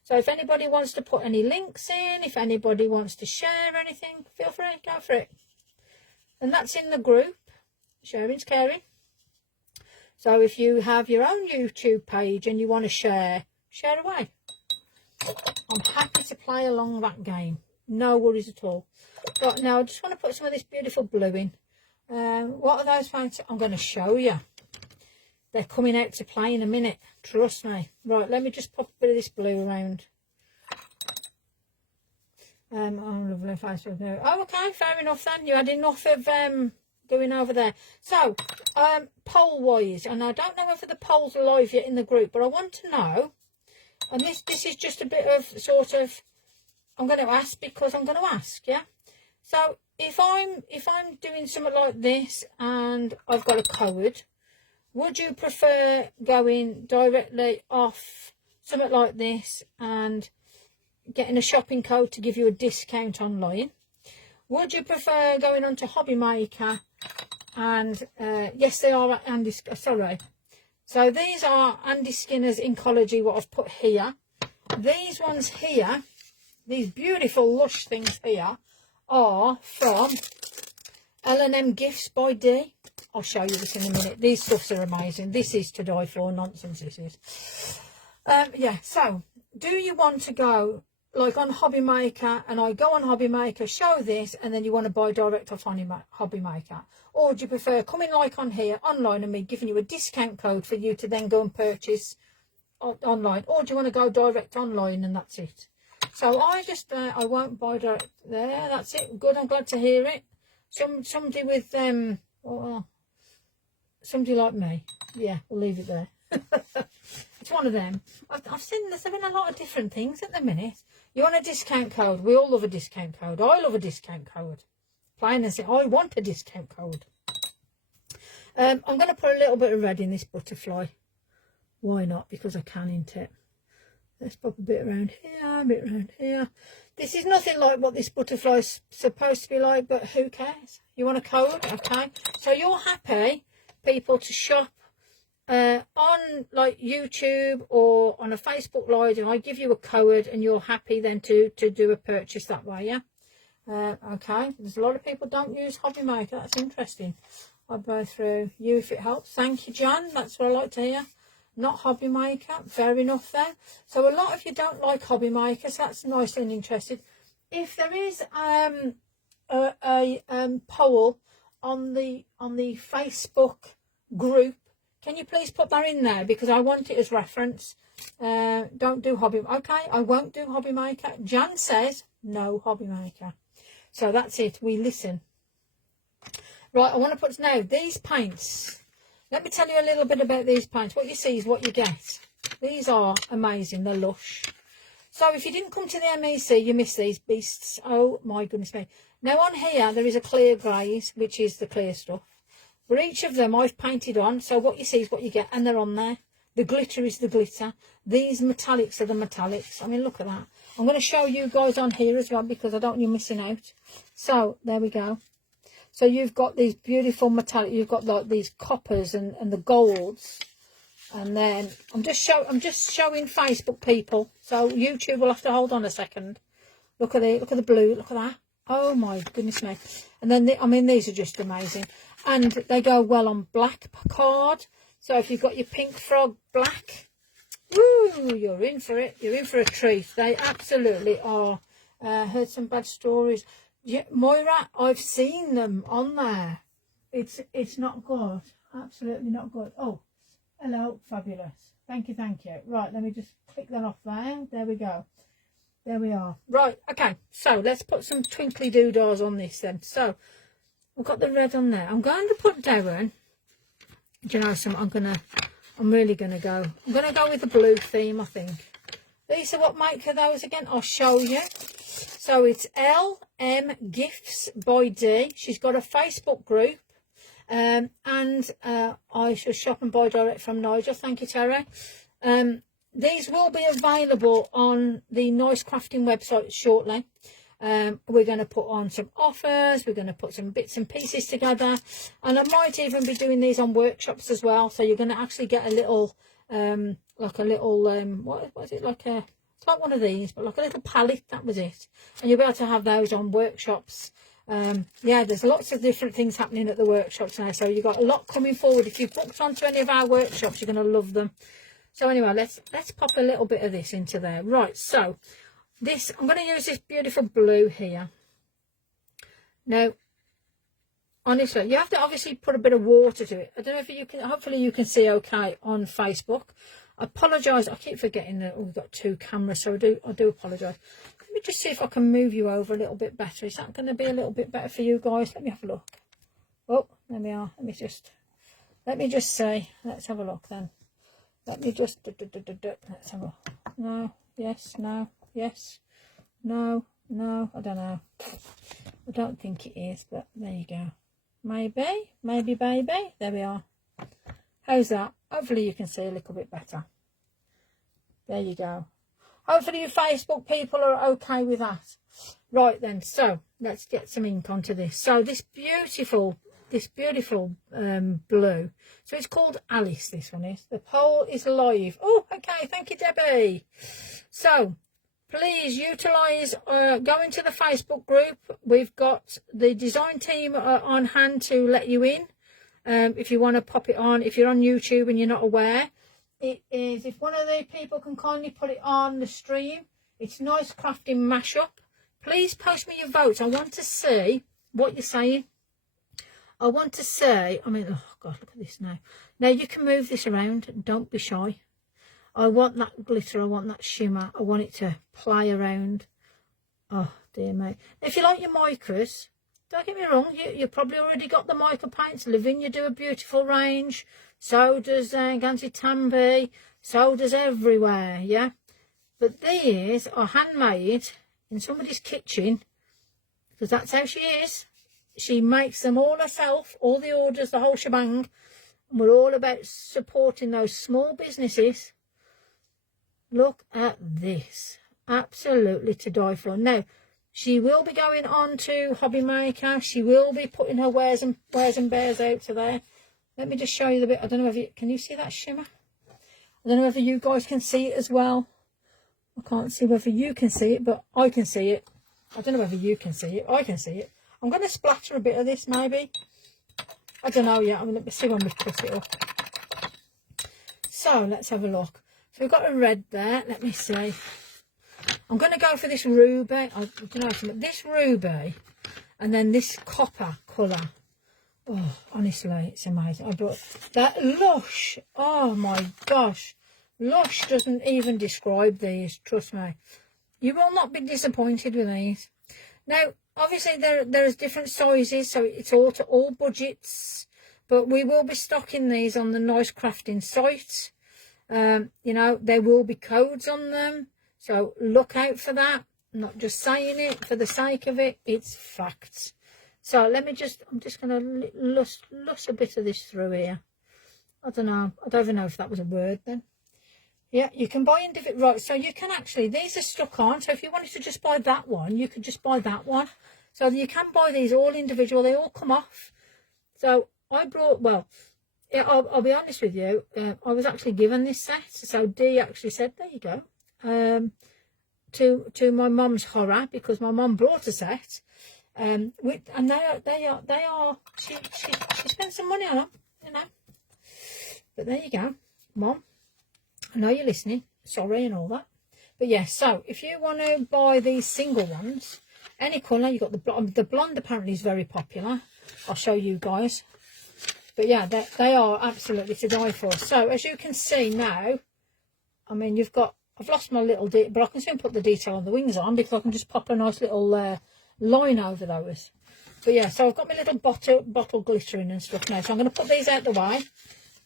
So if anybody wants to put any links in, if anybody wants to share anything, feel free, go for it. And that's in the group. Sharing's caring. So if you have your own YouTube page and you want to share away. I'm happy to play along that game. No worries at all. Right, now I just want to put some of this beautiful blue in. What are those paints? I'm going to show you. They're coming out to play in a minute. Trust me. Right, let me just pop a bit of this blue around. Oh, lovely Facebook now. Oh, okay, fair enough then. You had enough of going over there. So, poll-wise, and I don't know whether the polls are live yet in the group, but I want to know, and this is just a bit of sort of, I'm going to ask because I'm going to ask, yeah? So, if I'm doing something like this and I've got a code, would you prefer going directly off something like this and getting a shopping code to give you a discount online? Would you prefer going on to Hobby Maker and yes, they are Andy, sorry. So these are Andy Skinner's Incology, what I've put here. These ones here, these beautiful lush things here, are from L&M Gifts by D. I'll show you this in a minute. These stuffs are amazing. This is to die for, nonsense this is. Yeah, so do you want to go like on Hobby Maker, and I go on Hobby Maker, show this, and then you want to buy direct off Hobby Maker? Or do you prefer coming like on here, online, and me giving you a discount code for you to then go and purchase online? Or do you want to go direct online and that's it? So I just, I won't buy direct there. That's it. Good, I'm glad to hear it. Somebody with, somebody like me. Yeah, we'll leave it there. It's one of them. I've seen there's been a lot of different things at the minute. You want a discount code? We all love a discount code. I love a discount code. Plain and simple. I want a discount code. I'm going to put a little bit of red in this butterfly. Why not? Because I can, ain't it? Let's pop a bit around here, a bit around here. This is nothing like what this butterfly's supposed to be like, but who cares? You want a code? Okay. So you're happy, people, to shop on like YouTube or on a Facebook Live, and I give you a code and you're happy then to do a purchase that way, yeah? Okay. There's a lot of people don't use Hobby Maker. That's interesting. I'll go through you if it helps. Thank you, John. That's what I like to hear. Not Hobby Maker. Fair enough then. So a lot of you don't like Hobby Maker, so that's nice and interesting. If there is a poll on the Facebook group, can you please put that in there, because I want it as reference. Don't do Hobby. Okay, I won't do Hobby Maker. Jan says no Hobby Maker. So that's it. We listen. Right, I want to put now these paints. Let me tell you a little bit about these paints. What you see is what you get. These are amazing. They're lush. So if you didn't come to the MEC, you missed these beasts. Oh my goodness me. Now on here there is a clear greys, which is the clear stuff. For each of them I've painted on. So what you see is what you get, and they're on there. The glitter is the glitter. These metallics are the metallics. I mean, look at that. I'm going to show you guys on here as well, because I don't want you missing out. So there we go. So you've got these beautiful metallic, you've got like these coppers and the golds. And then I'm just showing Facebook people. So YouTube will have to hold on a second. Look at the blue, look at that. Oh my goodness me. And then I mean, these are just amazing. And they go well on black card. So if you've got your pink frog black, woo, you're in for it. You're in for a treat. They absolutely are. Heard some bad stories. Yeah, Moira, I've seen them on there. It's not good. Absolutely not good. Oh, hello, fabulous. Thank you, thank you. Right, let me just click that off there. There we go. There we are. Right, okay, so let's put some twinkly doodahs on this then. So we've got the red on there. I'm going to put down, do you know, I'm really gonna go with the blue theme, I think. Leesa, what make are those again? I'll show you. So it's LM Gifts by D. She's got a Facebook group. And I shall shop and buy direct from Nigel. Thank you, Terry. These will be available on the Nice Crafting website shortly. We're going to put on some offers. We're going to put some bits and pieces together. And I might even be doing these on workshops as well. So you're going to actually get a little, like a little, what is it? Like a, it's like one of these, but like a little palette. That was it. And you'll be able to have those on workshops. Yeah, there's lots of different things happening at the workshops now. So you've got a lot coming forward. If you've booked onto any of our workshops, you're going to love them. So anyway, let's pop a little bit of this into there. Right, so this, I'm going to use this beautiful blue here. Now, honestly, you have to obviously put a bit of water to it. I don't know if you can, hopefully you can see okay on Facebook. I apologise, I keep forgetting that we've got two cameras, so I do apologise. Let me just see if I can move you over a little bit better. Is that going to be a little bit better for you guys? Let me have a look. Oh, there we are. Let me just see. Let's have a look then. Let me just, let's have a look. No, yes, no, yes, no, no, I don't know. I don't think it is, but there you go. Maybe, baby. There we are. How's that? Hopefully you can see a little bit better. There you go. Hopefully you Facebook people are okay with that. Right then, so let's get some ink onto this. So this beautiful blue, so it's called Alice, this one is. The poll is live. Oh, okay, thank you, Debbie. So please utilise, go into the Facebook group. We've got the design team on hand to let you in, if you want to pop it on. If you're on YouTube and you're not aware, it is, if one of the people can kindly put it on the stream, it's Nice Crafting Mashup. Please post me your votes. I want to see what you're saying. I want to say, I mean, oh God, look at this now. Now you can move this around. Don't be shy. I want that glitter. I want that shimmer. I want it to play around. Oh, dear me. If you like your micas, don't get me wrong. You probably already got the mica paints. Lavinina do a beautiful range. So does Ganzi Tambi. So does everywhere, yeah? But these are handmade in somebody's kitchen, because that's how she is. She makes them all herself, all the orders, the whole shebang. And we're all about supporting those small businesses. Look at this. Absolutely to die for. Now, she will be going on to Hobby Maker. She will be putting her wares and bears out to there. Let me just show you the bit. I don't know if you, can you see that shimmer? I don't know whether you guys can see it as well. I can't see whether you can see it, but I can see it. I don't know whether you can see it. I can see it. I'm going to splatter a bit of this, maybe. I don't know yet. I'm going to see when we put it up. So, let's have a look. So, we've got a red there. Let me see. I'm going to go for this ruby. I don't know, this ruby and then this copper colour. Oh, honestly, it's amazing. I brought that Lush. Oh, my gosh. Lush doesn't even describe these. Trust me. You will not be disappointed with these. Now, obviously, there's different sizes, so it's all to all budgets. But we will be stocking these on the Nice Crafting site. You know, there will be codes on them. So look out for that. I'm not just saying it for the sake of it. It's facts. So let me just, I'm just going to lush a bit of this through here. I don't know. I don't even know if that was a word then. Yeah, you can buy individual, right, so you can actually, these are stuck on, so if you wanted to just buy that one, you could just buy that one. So you can buy these all individual, they all come off. So I brought, well, yeah, I'll be honest with you, I was actually given this set, so Dee actually said, there you go, to my mum's horror, because my mum brought a set, and they are, she spent some money on them, you know, but there you go, Mum. I know you're listening, sorry and all that. But yes, yeah, so if you want to buy these single ones, any colour, you've got the blonde apparently is very popular. I'll show you guys. But yeah, they are absolutely to die for. So as you can see now, I mean, you've got I've lost my little but I can soon put the detail on the wings on, because I can just pop a nice little line over those. But yeah, so I've got my little bottle glittering and stuff now. So I'm going to put these out the way,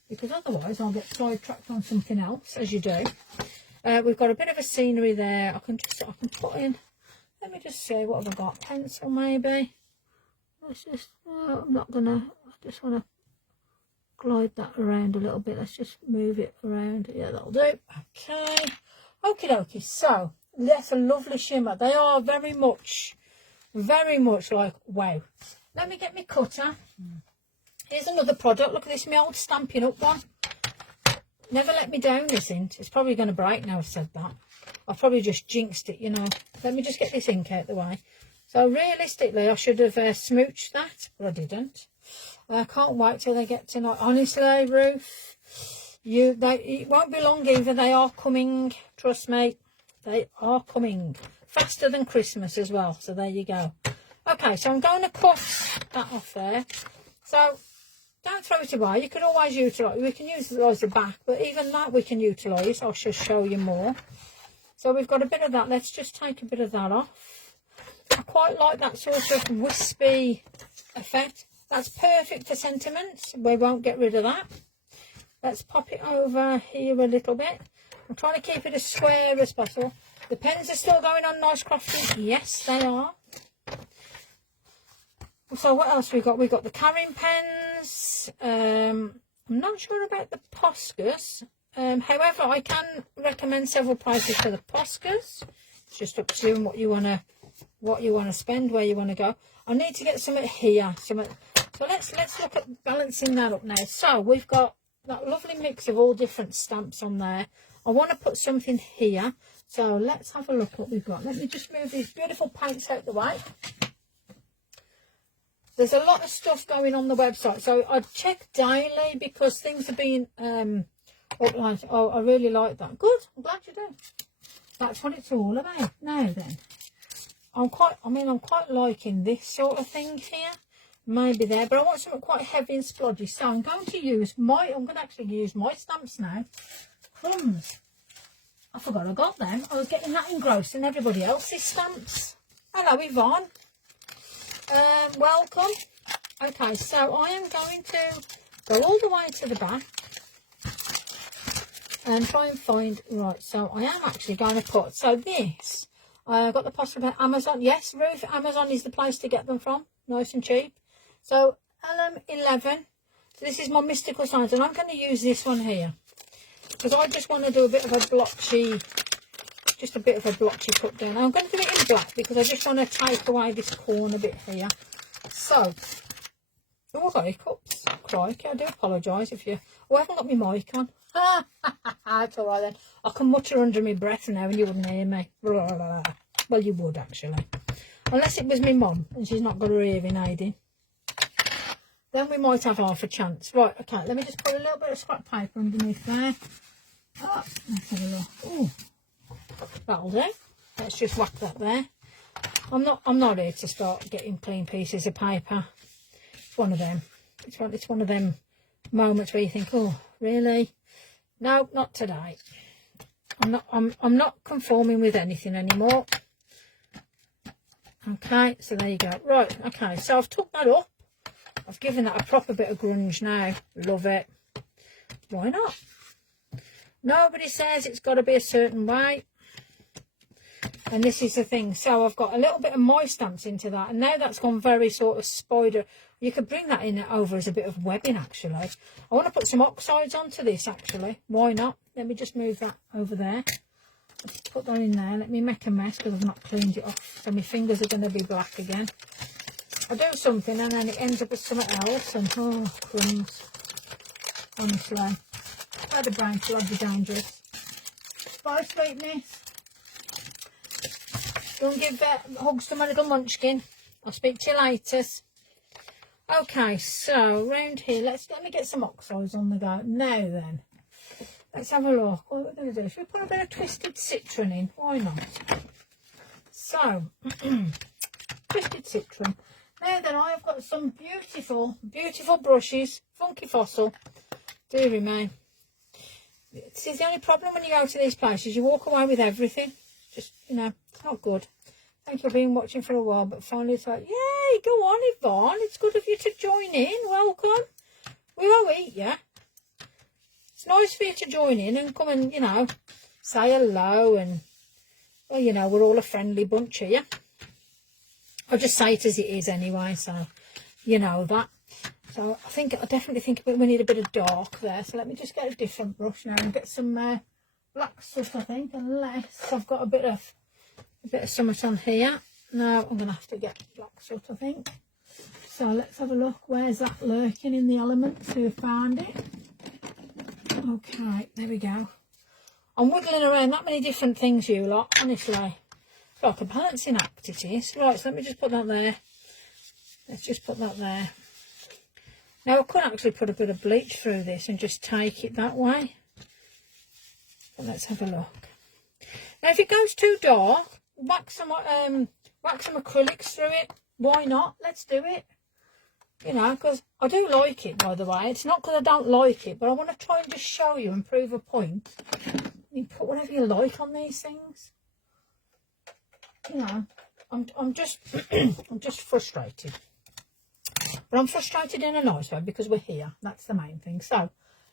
because otherwise I'll get sidetracked on something else, as you do. We've got a bit of a scenery there. I can put in, let me just see, what have I got? Pencil maybe. Let's just, I'm not going to, I just want to glide that around a little bit. Let's just move it around. Yeah, that'll do. Okay. Okie dokie. So, that's a lovely shimmer. They are very much like, wow. Let me get my cutter. Here's another product. Look at this, my old Stampin' Up one. Never let me down, this ink. It's probably going to break now I've said that. I've probably just jinxed it, you know. Let me just get this ink out the way. So realistically, I should have smooched that, but I didn't. I can't wait till they get tonight. Honestly, Ruth, it won't be long either. They are coming. Trust me, they are coming faster than Christmas as well. So there you go. Okay, so I'm going to cut that off there. So don't throw it away. You can always utilise. We can utilise the back, but even that we can utilise. I'll just show you more. So we've got a bit of that. Let's just take a bit of that off. I quite like that sort of wispy effect. That's perfect for sentiments. We won't get rid of that. Let's pop it over here a little bit. I'm trying to keep it as square as possible. The pens are still going on nice crafty. Yes, they are. So what else we got? We've got the carrying pens. I'm not sure about the Poscas. However, I can recommend several prices for the Poscas. It's just up to you and what you want to spend, where you want to go. I need to get something here. So let's look at balancing that up now. So we've got that lovely mix of all different stamps on there. I want to put something here. So let's have a look what we've got. Let me just move these beautiful paints out the way. There's a lot of stuff going on the website. So I check daily because things are being uploaded. Oh, I really like that. Good. I'm glad you do. That's what it's all about. Now then. I'm quite liking this sort of thing here. Maybe there, but I want something quite heavy and splodgy. So I'm going to use actually use my stamps now. Crumbs. I forgot I got them. I was getting that engrossed in everybody else's stamps. Hello, Yvonne. Welcome. Okay, so I am going to go all the way to the back and try and find, right, so I am actually going to put, so this, I got the poster about Amazon. Yes, Ruth, Amazon is the place to get them from. Nice and cheap. So, LM11. So this is my mystical signs. And I'm going to use this one here. Because I just want to do a bit of a blotchy, just a bit of a blotchy cut down. I'm going to do it in black because I just want to take away this corner bit here. So, oh, I've got hiccups. Crikey, I do apologise if you... Oh, I haven't got my mic on. It's all right then. I can mutter under my breath now and you wouldn't hear me. Well, you would actually. Unless it was my mum and she's not got her hearing aid in. Then we might have half a chance. Right, okay, let me just put a little bit of scrap paper underneath there. Oh, let's have a look. Ooh, that'll do. Let's just whack that there. I'm not here to start getting clean pieces of paper. It's one of them. It's one of them moments where you think, oh, really? No, not today. I'm not conforming with anything anymore. Okay, so there you go. Right, okay, so I've took that up. I've given that a proper bit of grunge now. Love it. Why not? Nobody says it's got to be a certain way. And this is the thing. So I've got a little bit of my stamps into that. And now that's gone very sort of spider. You could bring that in over as a bit of webbing, actually. I want to put some oxides onto this, actually. Why not? Let me just move that over there. Let's put that in there. Let me make a mess because I've not cleaned it off. So my fingers are going to be black again. I do something and then it ends up as something else. And, oh, crumbs. Honestly. How the brain flood be dangerous. Bye, sweetness. Don't give hugs to my little munchkin. I'll speak to you later. Okay, so round here, let me get some oxides on the go. Now then, let's have a look. What are we going to do? Should we put a bit of twisted citron in? Why not? So, twisted citron. Now then, I've got some beautiful, beautiful brushes. Funky Fossil. Dearie me. This is the only problem when you go to these places. You walk away with everything. Just, you know, it's not good. Thank you for being watching for a while, but finally it's like, yay, go on, Yvonne. It's good of you to join in. Welcome. We won't eat you. It's nice for you to join in and come and, you know, say hello and, well, you know, we're all a friendly bunch here. I'll just say it as it is anyway, so you know that. So I definitely think we need a bit of dark there. So let me just get a different brush now and get some black stuff, I think, unless I've got a bit of something on here. No, I'm going to have to get black stuff, I think. So let's have a look. Where's that lurking in the elements? Who found it? Okay, there we go. I'm wiggling around that many different things, you lot, honestly. Like a balancing act it is. Right, so let me just put that there. Let's just put that there. Now I could actually put a bit of bleach through this and just take it that way. But let's have a look. Now if it goes too dark, wax some acrylics through it. Why not? Let's do it. You know, because I do like it, by the way. It's not because I don't like it, but I want to try and just show you and prove a point. You put whatever you like on these things. You know, I'm just I'm just frustrated. But I'm frustrated in a nice way because we're here. That's the main thing. So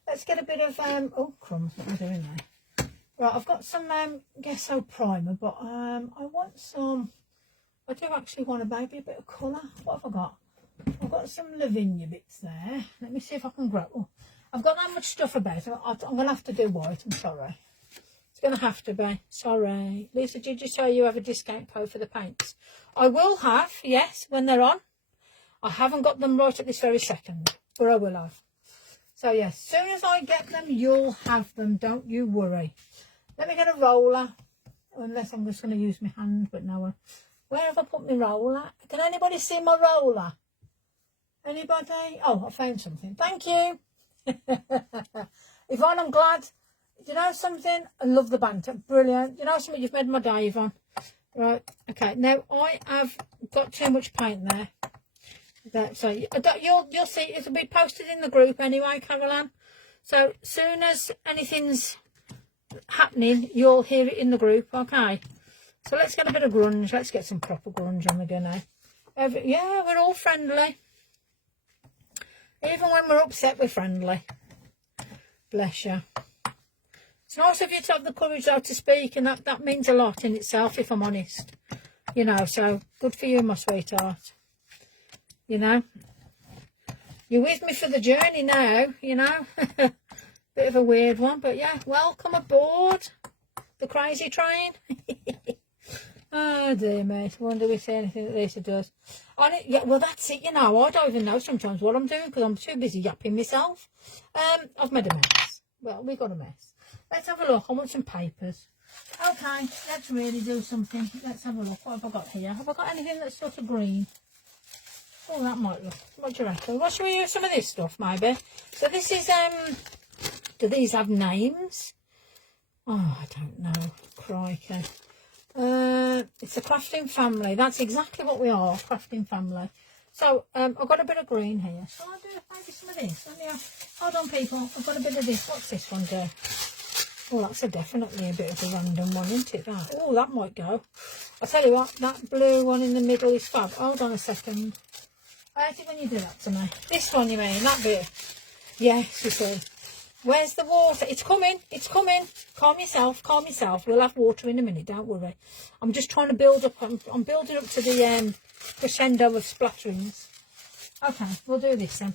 let's get a bit of oh crumbs, what am I doing there? Right, I've got some Gesso primer, but I want some. I do actually want maybe a bit of colour. What have I got? I've got some Lavinina bits there. Let me see if I can grab. Oh, I've got that much stuff about it. I'm going to have to do white. I'm sorry. It's going to have to be. Sorry. Lisa, did you say you have a discount code for the paints? I will have, yes, when they're on. I haven't got them right at this very second, but I will have. So, yes, as soon as I get them, you'll have them. Don't you worry. Let me get a roller. Unless I'm just going to use my hand, but no. Where have I put my roller? Can anybody see my roller? Anybody? Oh, I found something. Thank you. Yvonne, I'm glad. You know something? I love the banter. Brilliant. You know something? You've made my day, Yvonne. Right. Okay. Now, I have got too much paint there. So you'll see. It'll be posted in the group anyway, Caroline. So, soon as anything's happening, you'll hear it in the group. Okay. So, let's get a bit of grunge. Let's get some proper grunge on the go now. Yeah, we're all friendly. Even when we're upset, we're friendly. Bless you. It's nice of you to have the courage, though, to speak, and that means a lot in itself, if I'm honest. You know, so good for you, my sweetheart. You know. You're with me for the journey now, you know. Bit of a weird one, but yeah, welcome aboard the crazy train. Oh dear me, I wonder if we see anything that Lisa does. Yeah, well that's it, you know, I don't even know sometimes what I'm doing because I'm too busy yapping myself. I've made a mess. Well, we got a mess. Let's have a look. I want some papers. Okay, let's really do something. Let's have a look. What have I got here? Have I got anything that's sort of green? Oh, that might look. What do you reckon? Well, should we use some of this stuff, maybe? So this is, do these have names? Oh, I don't know. Crikey. It's a crafting family. That's exactly what we are, crafting family. So I've got a bit of green here. Shall I do maybe some of this? Hold on, people. I've got a bit of this. What's this one do? Oh, that's definitely a bit of a random one, isn't it? That. Oh, that might go. I'll tell you what. That blue one in the middle is fab. Hold on a second. I hate it when you do that to me. This one, you mean? That bit? Yes, you see. Where's the water? It's coming. It's coming. Calm yourself. Calm yourself. We'll have water in a minute. Don't worry. I'm just trying to build up. I'm building up to the crescendo of splatterings. Okay, we'll do this then.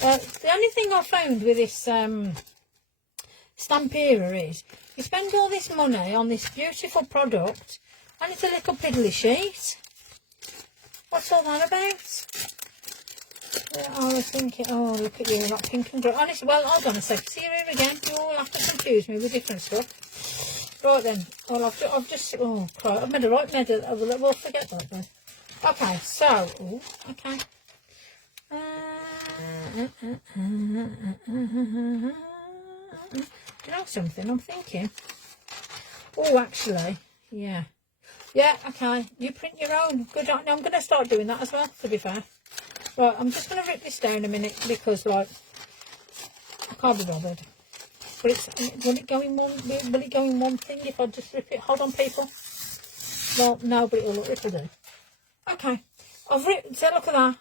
The only thing I found with this Stampera is you spend all this money on this beautiful product and it's a little piddly sheet. What's all that about? Yeah, I was thinking, oh, look at you, that pink and grey. Honestly, well, hold on a sec. See you here again. You all have to confuse me with different stuff. Right then. Well, I've just, oh, crap. I've made a right medal. We'll forget that then. Okay, so, oh, okay. You know something? I'm thinking. Oh, actually, yeah. Yeah, okay. You print your own. Good on. I'm going to start doing that as well, to be fair. Right, I'm just going to rip this down a minute because, like, I can't be bothered. But it's, will it go in one thing if I just rip it? Hold on, people. Well, no, but it'll do. Okay, I've ripped. So look at that.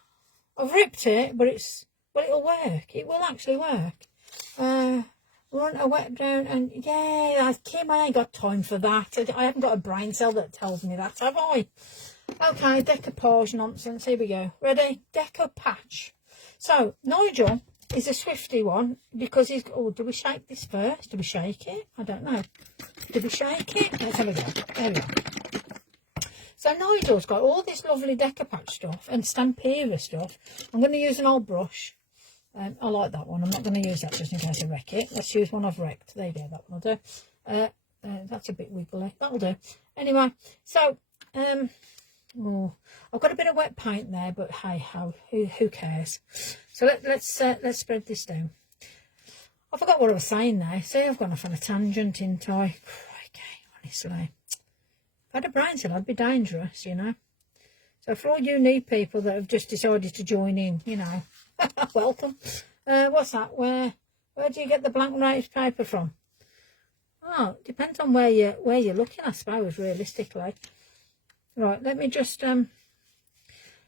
I've ripped it, but it'll work. It will actually work. Want a wet down, and yeah, Kim, I ain't got time for that. I haven't got a brain cell that tells me that, have I? Okay, decoupage nonsense. Here we go. Ready? Decoupage. So Nigel is a Swifty one because he's. Oh, do we shake this first? Do we shake it? I don't know. Do we shake it? Let's have a go. There we go. So Nigel's got all this lovely decoupage stuff and Stampera stuff. I'm going to use an old brush. I like that one. I'm not going to use that just in case I wreck it. Let's use one I've wrecked. There you go. That one will do. That's a bit wiggly. That'll do. Anyway, so I've got a bit of wet paint there, but hey ho, who cares? So let's spread this down. I forgot what I was saying now. See, I've gone off on a tangent, ain't I? Okay, honestly, if I had a brain cell, I'd be dangerous, you know. So for all you new people that have just decided to join in, you know. Welcome. What's that? Where do you get the blank raised paper from? Oh, it depends on where you're looking, I suppose, realistically. Right, let me just now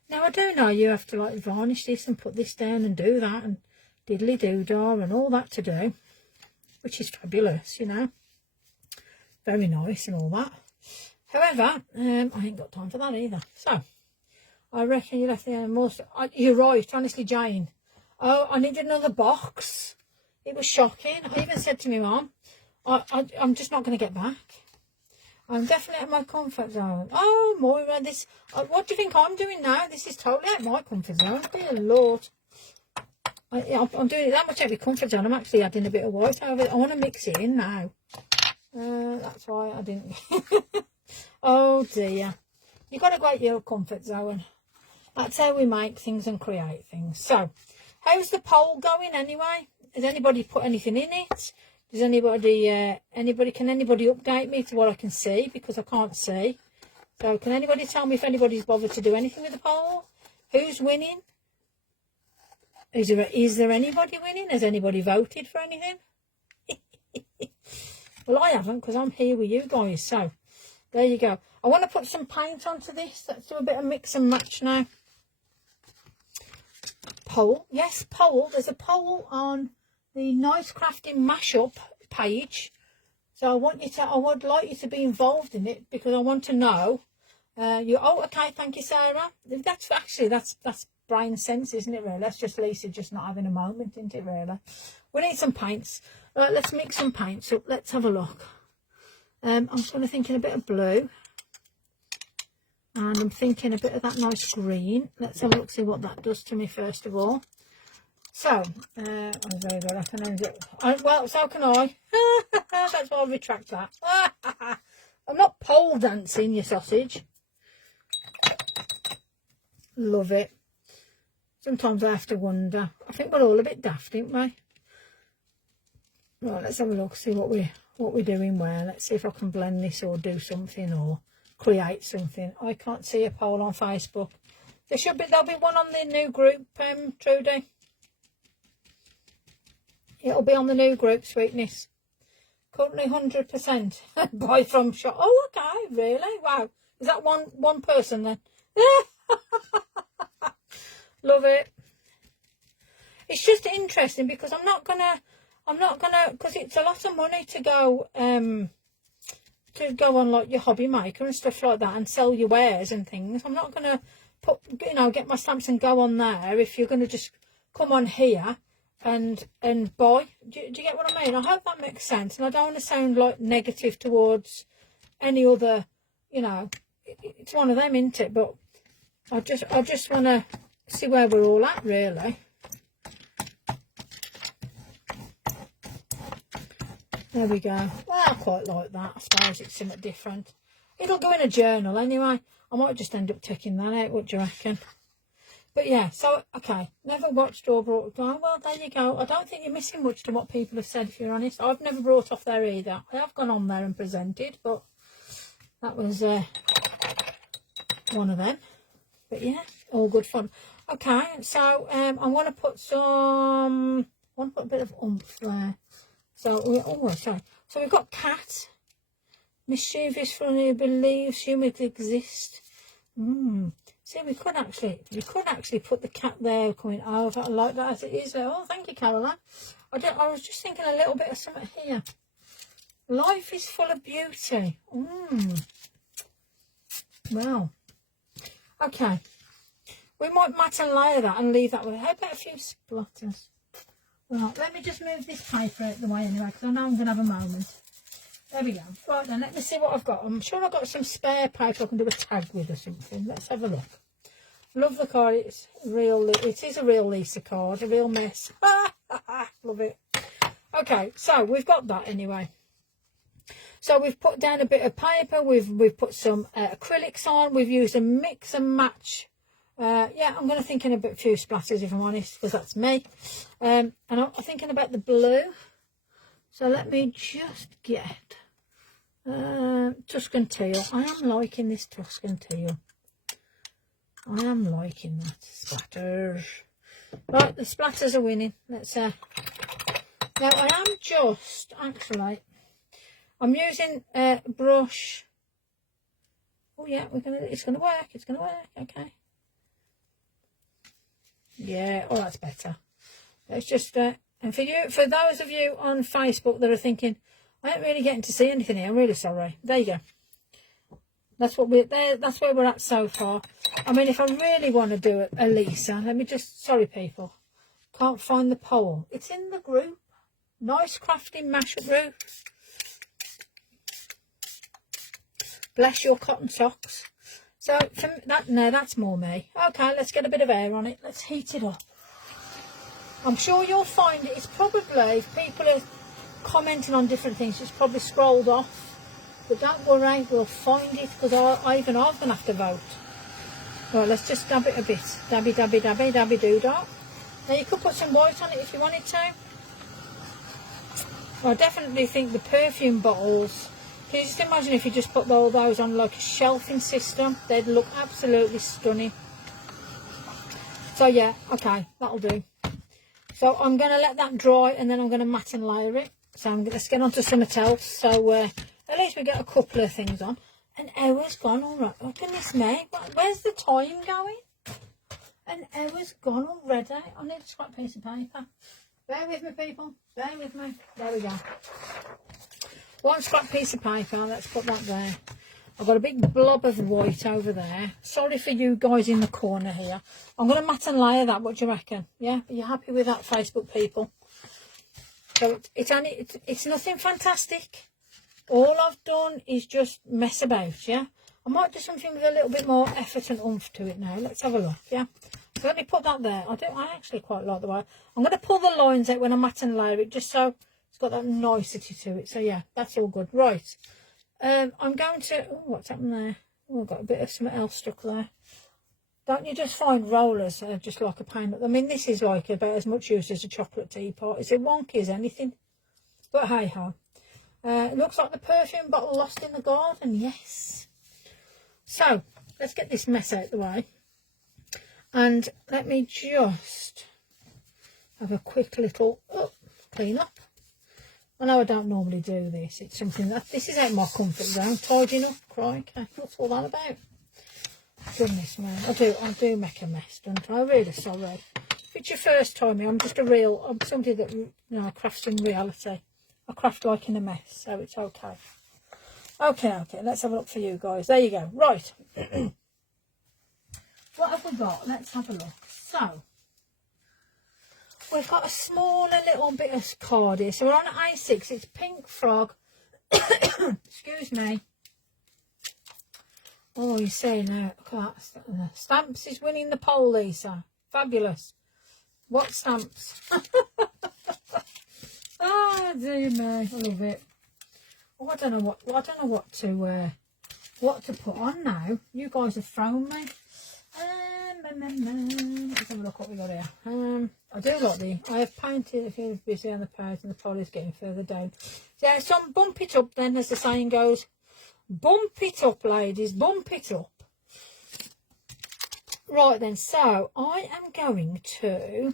I do know you have to like varnish this and put this down and do that and diddly doo-dah and all that to do, which is fabulous, you know. Very nice and all that. However, I ain't got time for that either. So I reckon you left the most. You're right, honestly, Jane. Oh, I needed another box. It was shocking. I even said to my mum, I'm just not going to get back. I'm definitely at my comfort zone. Oh, Moira, this. What do you think I'm doing now? This is totally out of my comfort zone. Dear Lord. I'm doing it that much out of my comfort zone. I'm actually adding a bit of white over it. I want to mix it in now. That's why I didn't. Oh, dear. You've got to go out your comfort zone. That's how we make things and create things. So, how's the poll going anyway? Has anybody put anything in it? Does anybody, can anybody update me to what I can see? Because I can't see. So, can anybody tell me if anybody's bothered to do anything with the poll? Who's winning? Is there anybody winning? Has anybody voted for anything? Well, I haven't because I'm here with you guys. So, there you go. I want to put some paint onto this. Let's do a bit of mix and match now. Poll. Yes, poll. There's a poll on the Nice Crafting Mashup page. So I would like you to be involved in it because I want to know. Oh, okay. Thank you, Sarah. That's brain sense, isn't it, really? That's just Lisa just not having a moment, isn't it, really? We need some paints. Right, let's mix some paints up. Let's have a look. I'm just going to think in a bit of blue. And I'm thinking a bit of that nice green. Let's have a look, see what that does to me first of all. So, I'm very good. I can end it. Well, so can I. That's why I'll retract that. I'm not pole dancing, you sausage. Love it. Sometimes I have to wonder. I think we're all a bit daft, aren't we? Right, let's have a look, see what we're doing where. Let's see if I can blend this or do something or create something. I can't see a poll on Facebook. There'll be one on the new group, Trudy. It'll be on the new group, sweetness. Currently 100% buy from shop. Oh, okay, really? Wow. Is that one person then? Love it. It's just interesting because I'm not gonna, because it's a lot of money to go on like your hobby maker and stuff like that and sell your wares and things. I'm not gonna get my stamps and go on there if you're gonna just come on here and buy. Do you get what I mean? I hope that makes sense, and I don't want to sound like negative towards any other, it's one of them, isn't it? But I just want to see where we're all at, really. There we go. Well, I quite like that. I suppose it's something different. It'll go in a journal anyway. I might just end up taking that out. What do you reckon? But yeah, so, okay. Never watched or brought down. Well, there you go. I don't think you're missing much to what people have said, if you're honest. I've never brought off there either. I have gone on there and presented, but that was one of them. But yeah, all good fun. Okay, so I want to put a bit of oomph there. So, oh, sorry. So we've got cat. Mischievous, funny, believes humans exist. See, we could actually put the cat there coming over. I like that as it is there. Oh, thank you, Caroline. I was just thinking a little bit of something here. Life is full of beauty. Well, okay. We might mat and layer that and leave that with. How about a few splatters? Well, let me just move this paper out of the way anyway, because I know I'm going to have a moment. There we go. Right then, let me see what I've got. I'm sure I've got some spare paper I can do a tag with or something. Let's have a look. Love the card. It's real. It is a real Leesa card. A real mess. Love it. Okay, so we've got that anyway. So we've put down a bit of paper. We've put some acrylics on. We've used a mix and match. Yeah, I'm going to think in a few splatters if I'm honest, because that's me. And I'm thinking about the blue. So let me just get Tuscan teal. I am liking this Tuscan teal. I am liking that. Splatters. Right, the splatters are winning. Let's now I am just actually I'm using a brush. Oh yeah, it's gonna work. It's gonna work. Okay. Yeah, oh that's better. Let's just and for those of you on Facebook that are thinking, I ain't really getting to see anything here, I'm really sorry. There you go. That's what that's where we're at so far. I mean, if I really want to do a Leesa, let me just, sorry people, can't find the poem. It's in the group. Nice crafty mashup group. Bless your cotton socks. So for that, no, that's more me. Okay, let's get a bit of air on it. Let's heat it up. I'm sure you'll find it. It's probably, if people are commenting on different things, it's probably scrolled off. But don't worry, we'll find it, because even I'm going to have to vote. Right, let's just dab it a bit. Dabby, dabby, dabby, dabby, doo-dah. Now you could put some white on it if you wanted to. I definitely think the perfume bottles, can you just imagine if you just put all those on like a shelving system? They'd look absolutely stunning. So yeah, okay, that'll do. So I'm going to let that dry and then I'm going to mat and layer it. So let's get on to something else. So at least we get a couple of things on. An hour's gone already. Oh goodness me. Where's the time going? An hour's gone already. I need a scrap piece of paper. Bear with me, people. Bear with me. There we go. One scrap piece of paper. Let's put that there. I've got a big blob of white over there. Sorry for you guys in the corner here. I'm going to mat and layer that. What do you reckon? Yeah? Are you happy with that, Facebook people? So it's nothing fantastic. All I've done is just mess about, yeah? I might do something with a little bit more effort and oomph to it now. Let's have a look, yeah? So let me put that there. I actually quite like the way. I'm going to pull the lines out when I mat and layer it, just so it's got that nicety to it. So yeah, that's all good. Right. I'm going to... Oh, what's happened there? Oh, I've got a bit of something else stuck there. Don't you just find rollers just like a pain? I mean, this is like about as much use as a chocolate teapot. Is it wonky as anything? But hey ho. It looks like the perfume bottle lost in the garden. Yes. So let's get this mess out of the way. And let me just have a quick little clean up. I know I don't normally do this. It's something that, this is out my comfort zone. Tidying up, crikey. What's all that about? Goodness me. I do make a mess, don't I? I'm really sorry. If it's your first time here, I'm somebody that, you know, crafts in reality. I craft like in a mess, so it's okay. Okay, let's have a look for you guys. There you go. Right. What have we got? Let's have a look. So, we've got a smaller little bit of card here. So we're on A6. It's Pink Frog. Excuse me. Oh, you see now. Look at that. Stamps is winning the poll, Leesa. Fabulous. What stamps? Oh dear me, I love it. Oh, I don't know what to put on now. You guys have thrown me. Let's have a look what we got here. I do like I have painted, if you're busy on the page and the poly's getting further down. Yeah, some bump it up then, as the saying goes. Bump it up, ladies, bump it up. Right then, so I am going to...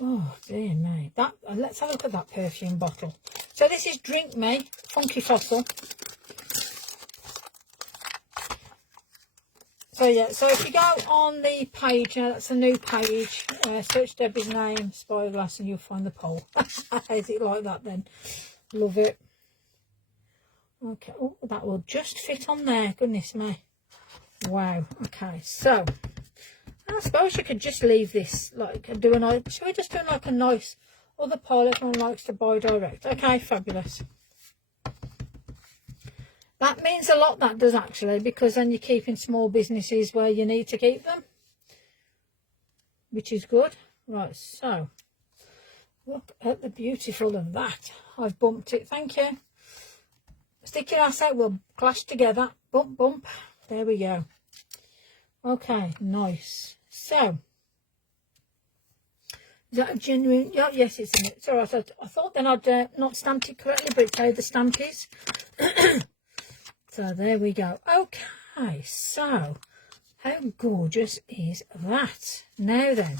Oh dear me, let's have a look at that perfume bottle. So this is Drink Me, Funky Fossil. So yeah, so if you go on the page, that's a new page, search Debbie's name, Spyglass, and you'll find the poll. Is it like that then? Love it. Okay, oh, that will just fit on there, goodness me. Wow, okay, so I suppose you could just leave this, like, should we just do like a nice other pile everyone likes to buy direct? Okay, fabulous. That means a lot, that does, actually, because then you're keeping small businesses where you need to keep them, which is good. Right, so look at the beautiful of that. I've bumped it, thank you. Stick your ass out, we'll clash together. Bump, bump. There we go. Okay, nice. So, is that a genuine? Yeah, yes, it's in it. It's all right. I thought then I'd not stamped it correctly, but it's how the stamp is. So there we go. Okay, so how gorgeous is that? Now then.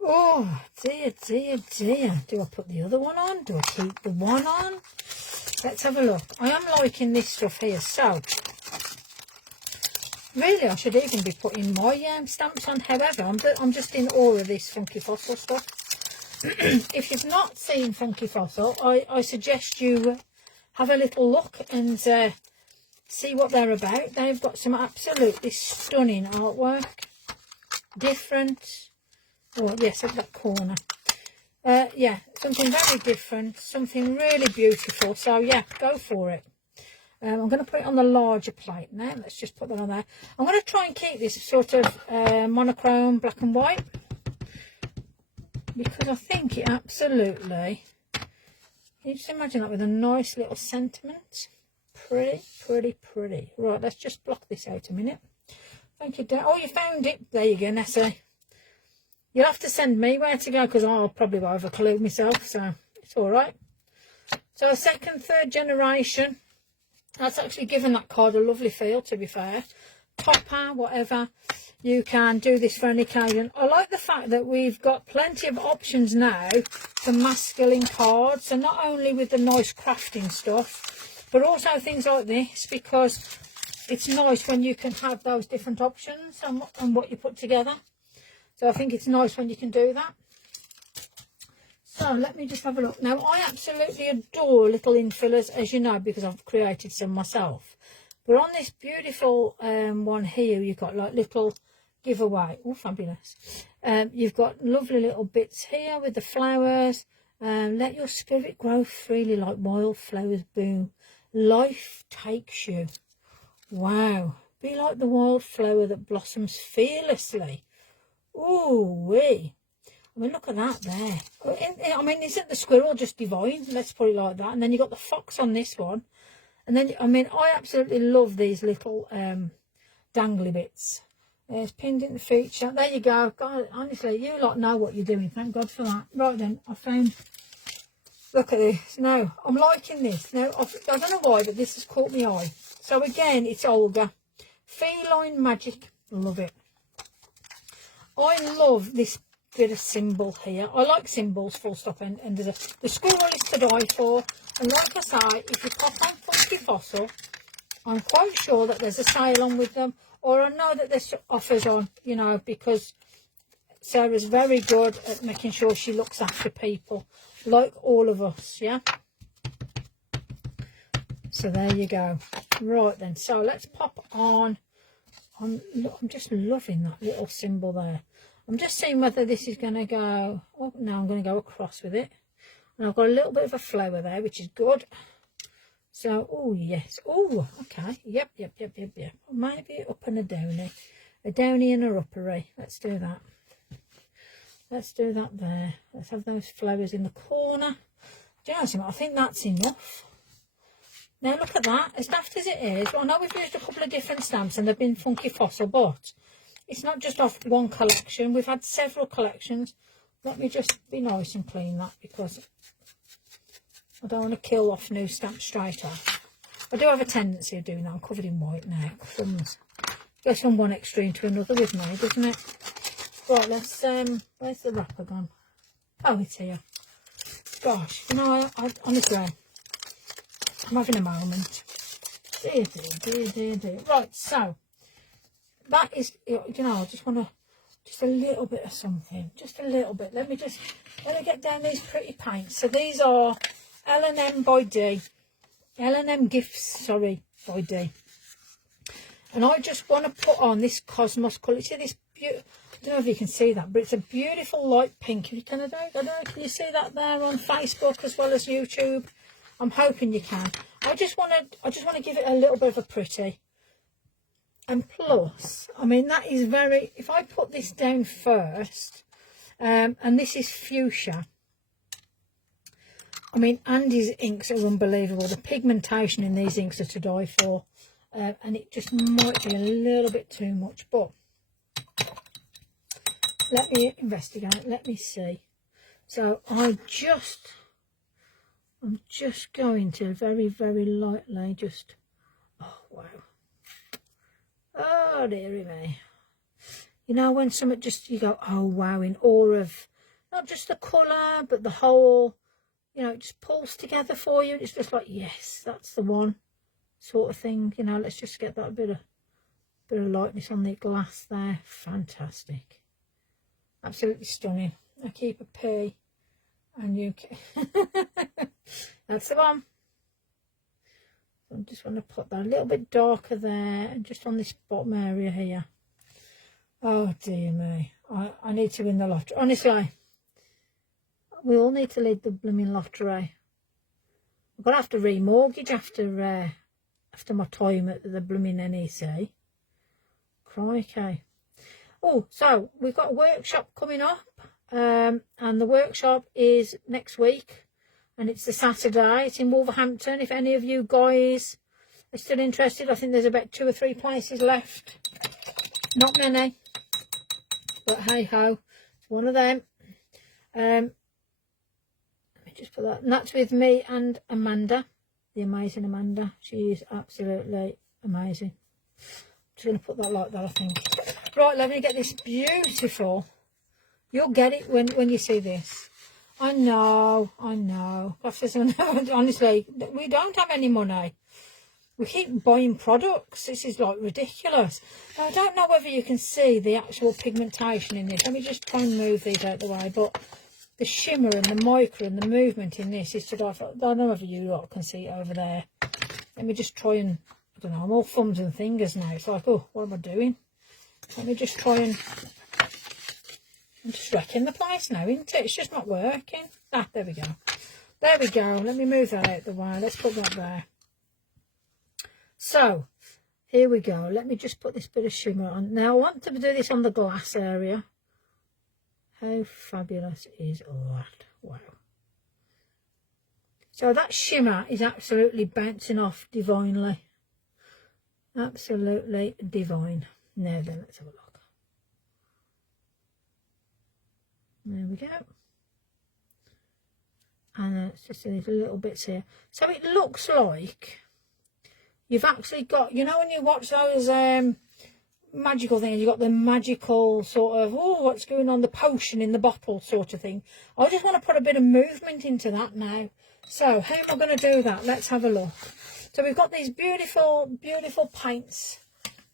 Oh, dear, dear, dear. Do I put the other one on? Do I keep the one on? Let's have a look. I am liking this stuff here. So, really, I should even be putting my stamps on. However, I'm just in awe of this Funky Fossil stuff. If you've not seen Funky Fossil, I suggest you have a little look and see what they're about. They've got some absolutely stunning artwork. Different. Oh, yes, at that corner. Yeah, something very different. Something really beautiful. So, yeah, go for it. I'm going to put it on the larger plate now. Let's just put that on there. I'm going to try and keep this sort of monochrome black and white, because I think it absolutely... Can you just imagine that with a nice little sentiment? Pretty, pretty, pretty. Right, let's just block this out a minute. Thank you, Dan. Oh, you found it. There you go, Nessie. You'll have to send me where to go, because I'll probably won't have a clue myself, so it's all right. So, second, third generation. That's actually given that card a lovely feel, to be fair. Topper, whatever. You can do this for any occasion. I like the fact that we've got plenty of options now for masculine cards. So not only with the nice crafting stuff, but also things like this, because it's nice when you can have those different options on what you put together. So I think it's nice when you can do that. So let me just have a look. Now, I absolutely adore little infillers, as you know, because I've created some myself. But on this beautiful one here, you've got like little giveaway. Oh, fabulous. You've got lovely little bits here with the flowers. Let your spirit grow freely like wildflowers bloom. Life takes you. Wow. Be like the wildflower that blossoms fearlessly. Ooh wee. I mean, look at that there. I mean, isn't the squirrel just divine? Let's put it like that. And then you've got the fox on this one. And then, I mean, I absolutely love these little dangly bits. It's pinned in the feature. There you go. God, honestly, you lot know what you're doing. Thank God for that. Right then, I found... Look at this. Now, I'm liking this. Now, I don't know why, but this has caught my eye. So, again, it's Olga. Feline Magic. Love it. I love this bit of symbol here. I like symbols, full stop, and the squirrel is to die for. And like I say, if you pop on Funky Fossil, I'm quite sure that there's a sale on with them, or I know that there's offers on, you know, because Sarah's very good at making sure she looks after people, like all of us, yeah? So there you go. Right then, so let's pop on. I'm just loving that little symbol there. I'm just seeing whether this is going to go... Oh, no, I'm going to go across with it. And I've got a little bit of a flower there, which is good. So, oh, yes. Oh, okay. Yep. Maybe up and a downy. A downy and a uppery. Let's do that. Let's do that there. Let's have those flowers in the corner. Do you know something? I think that's enough. Now, look at that. As daft as it is, well, I know we've used a couple of different stamps and they've been Funky Fossil, but it's not just off one collection. We've had several collections. Let me just be nice and clean that, because I don't want to kill off new stamps straight off. I do have a tendency of doing that. I'm covered in white now. Crumbs. Goes from one extreme to another with me, doesn't it? Right, let's, where's the wrapper gone? Oh, it's here. gosh, you know, honestly, I'm having a moment. Dear. Right, so that is, you know, I just want to, just a little bit of something, just a little bit. Let me get down these pretty paints. So these are L&M by D, L&M Gifts, sorry, by D. And I just want to put on this Cosmos colour. See this beautiful, I don't know if you can see that, but it's a beautiful light pink. Can you see that there on Facebook as well as YouTube? I'm hoping you can. I just want to give it a little bit of a pretty. And plus, I mean, that is very, if I put this down first, and this is fuchsia. I mean, Andy's inks are unbelievable. The pigmentation in these inks are to die for. And it just might be a little bit too much, but let me investigate, let me see. So I'm just going to very, very lightly just, oh wow, oh dearie me. You know, when something just, you go, oh wow, in awe of not just the colour but the whole, you know, it just pulls together for you. It's just like, yes, that's the one sort of thing. You know, let's just get that bit of lightness on the glass there. Fantastic, absolutely stunning. I keep a P and you can that's the one. I just want to put that a little bit darker there and just on this bottom area here. Oh dear me, I need to win the lottery. Honestly, we all need to lead the blooming lottery. I'm gonna have to remortgage after my time at the blooming NEC. Crikey. Oh, so we've got a workshop coming up, and the workshop is next week, and it's the Saturday. It's in Wolverhampton. If any of you guys are still interested, I think there's about 2 or 3 places left. Not many, but hey ho, it's one of them. Let me just put that, and that's with me and Amanda, the amazing Amanda. She is absolutely amazing. I'm just going to put that like that, I think. Right, let me get this beautiful. You'll get it when you see this. I know. Honestly, we don't have any money. We keep buying products. This is like ridiculous. Now, I don't know whether you can see the actual pigmentation in this. Let me just try and move these out of the way. But the shimmer and the micro and the movement in this is to die for. I don't know whether you lot can see it over there. Let me just try and, I don't know, I'm all thumbs and fingers now. It's like, oh, what am I doing? Let me just try and, I'm just wrecking the place now, isn't it? It's just not working. Ah, there we go. There we go. Let me move that out of the way. Let's put that there. So, here we go. Let me just put this bit of shimmer on. Now, I want to do this on the glass area. How fabulous is that? Wow. So that shimmer is absolutely bouncing off divinely. Absolutely divine. Now then, let's have a look. There we go. And it's just these little bits here. So it looks like you've actually got, you know, when you watch those magical things, you've got the magical sort of, oh, what's going on, the potion in the bottle sort of thing. I just want to put a bit of movement into that now. So how am I going to do that? Let's have a look. So we've got these beautiful, beautiful paints.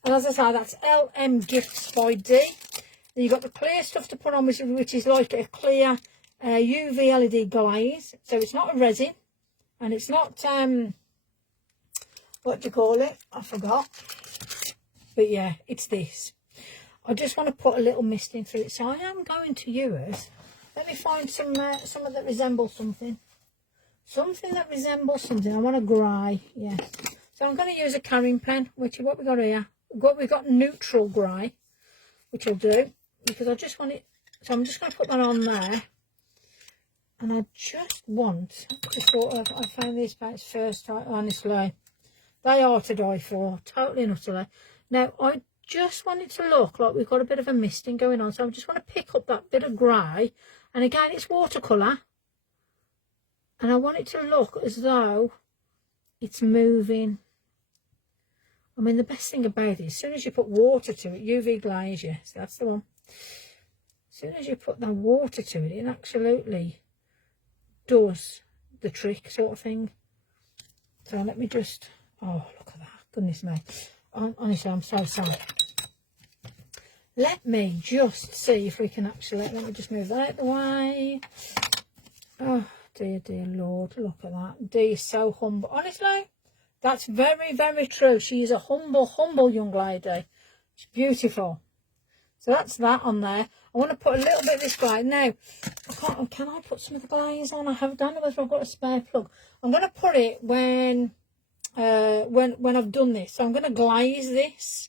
And as I say, that's L&M Gifts by D. Then you've got the clear stuff to put on, which is like a clear UV LED glaze. So it's not a resin. And it's not, what do you call it? I forgot. But yeah, it's this. I just want to put a little mist in through it. So I am going to use, let me find some that resembles something. Something that resembles something. I want a grey, yeah. So I'm going to use a carrying pen, which is what we've got here. We've got neutral grey, which I'll do, because I just want it. So I'm just going to put that on there. And I just want to sort of, I found these paints first, honestly. They are to die for, totally and utterly. Now, I just want it to look like we've got a bit of a misting going on. So I just want to pick up that bit of grey. And again, it's watercolour. And I want it to look as though it's moving. I mean, the best thing about it, as soon as you put water to it, UV glaze, yes, that's the one. As soon as you put the water to it, it absolutely does the trick sort of thing. So let me just, oh, look at that. Goodness me. Honestly, I'm so sorry. Let me just see if we can actually, let me just move that out of the way. Oh, dear, dear Lord, look at that. Dee is so humble. Honestly, that's very, very true. She is a humble, humble young lady. She's beautiful. So that's that on there. I want to put a little bit of this glaze. Now, can I put some of the glaze on? I don't know whether I've got a spare plug. I'm going to put it when I've done this. So I'm going to glaze this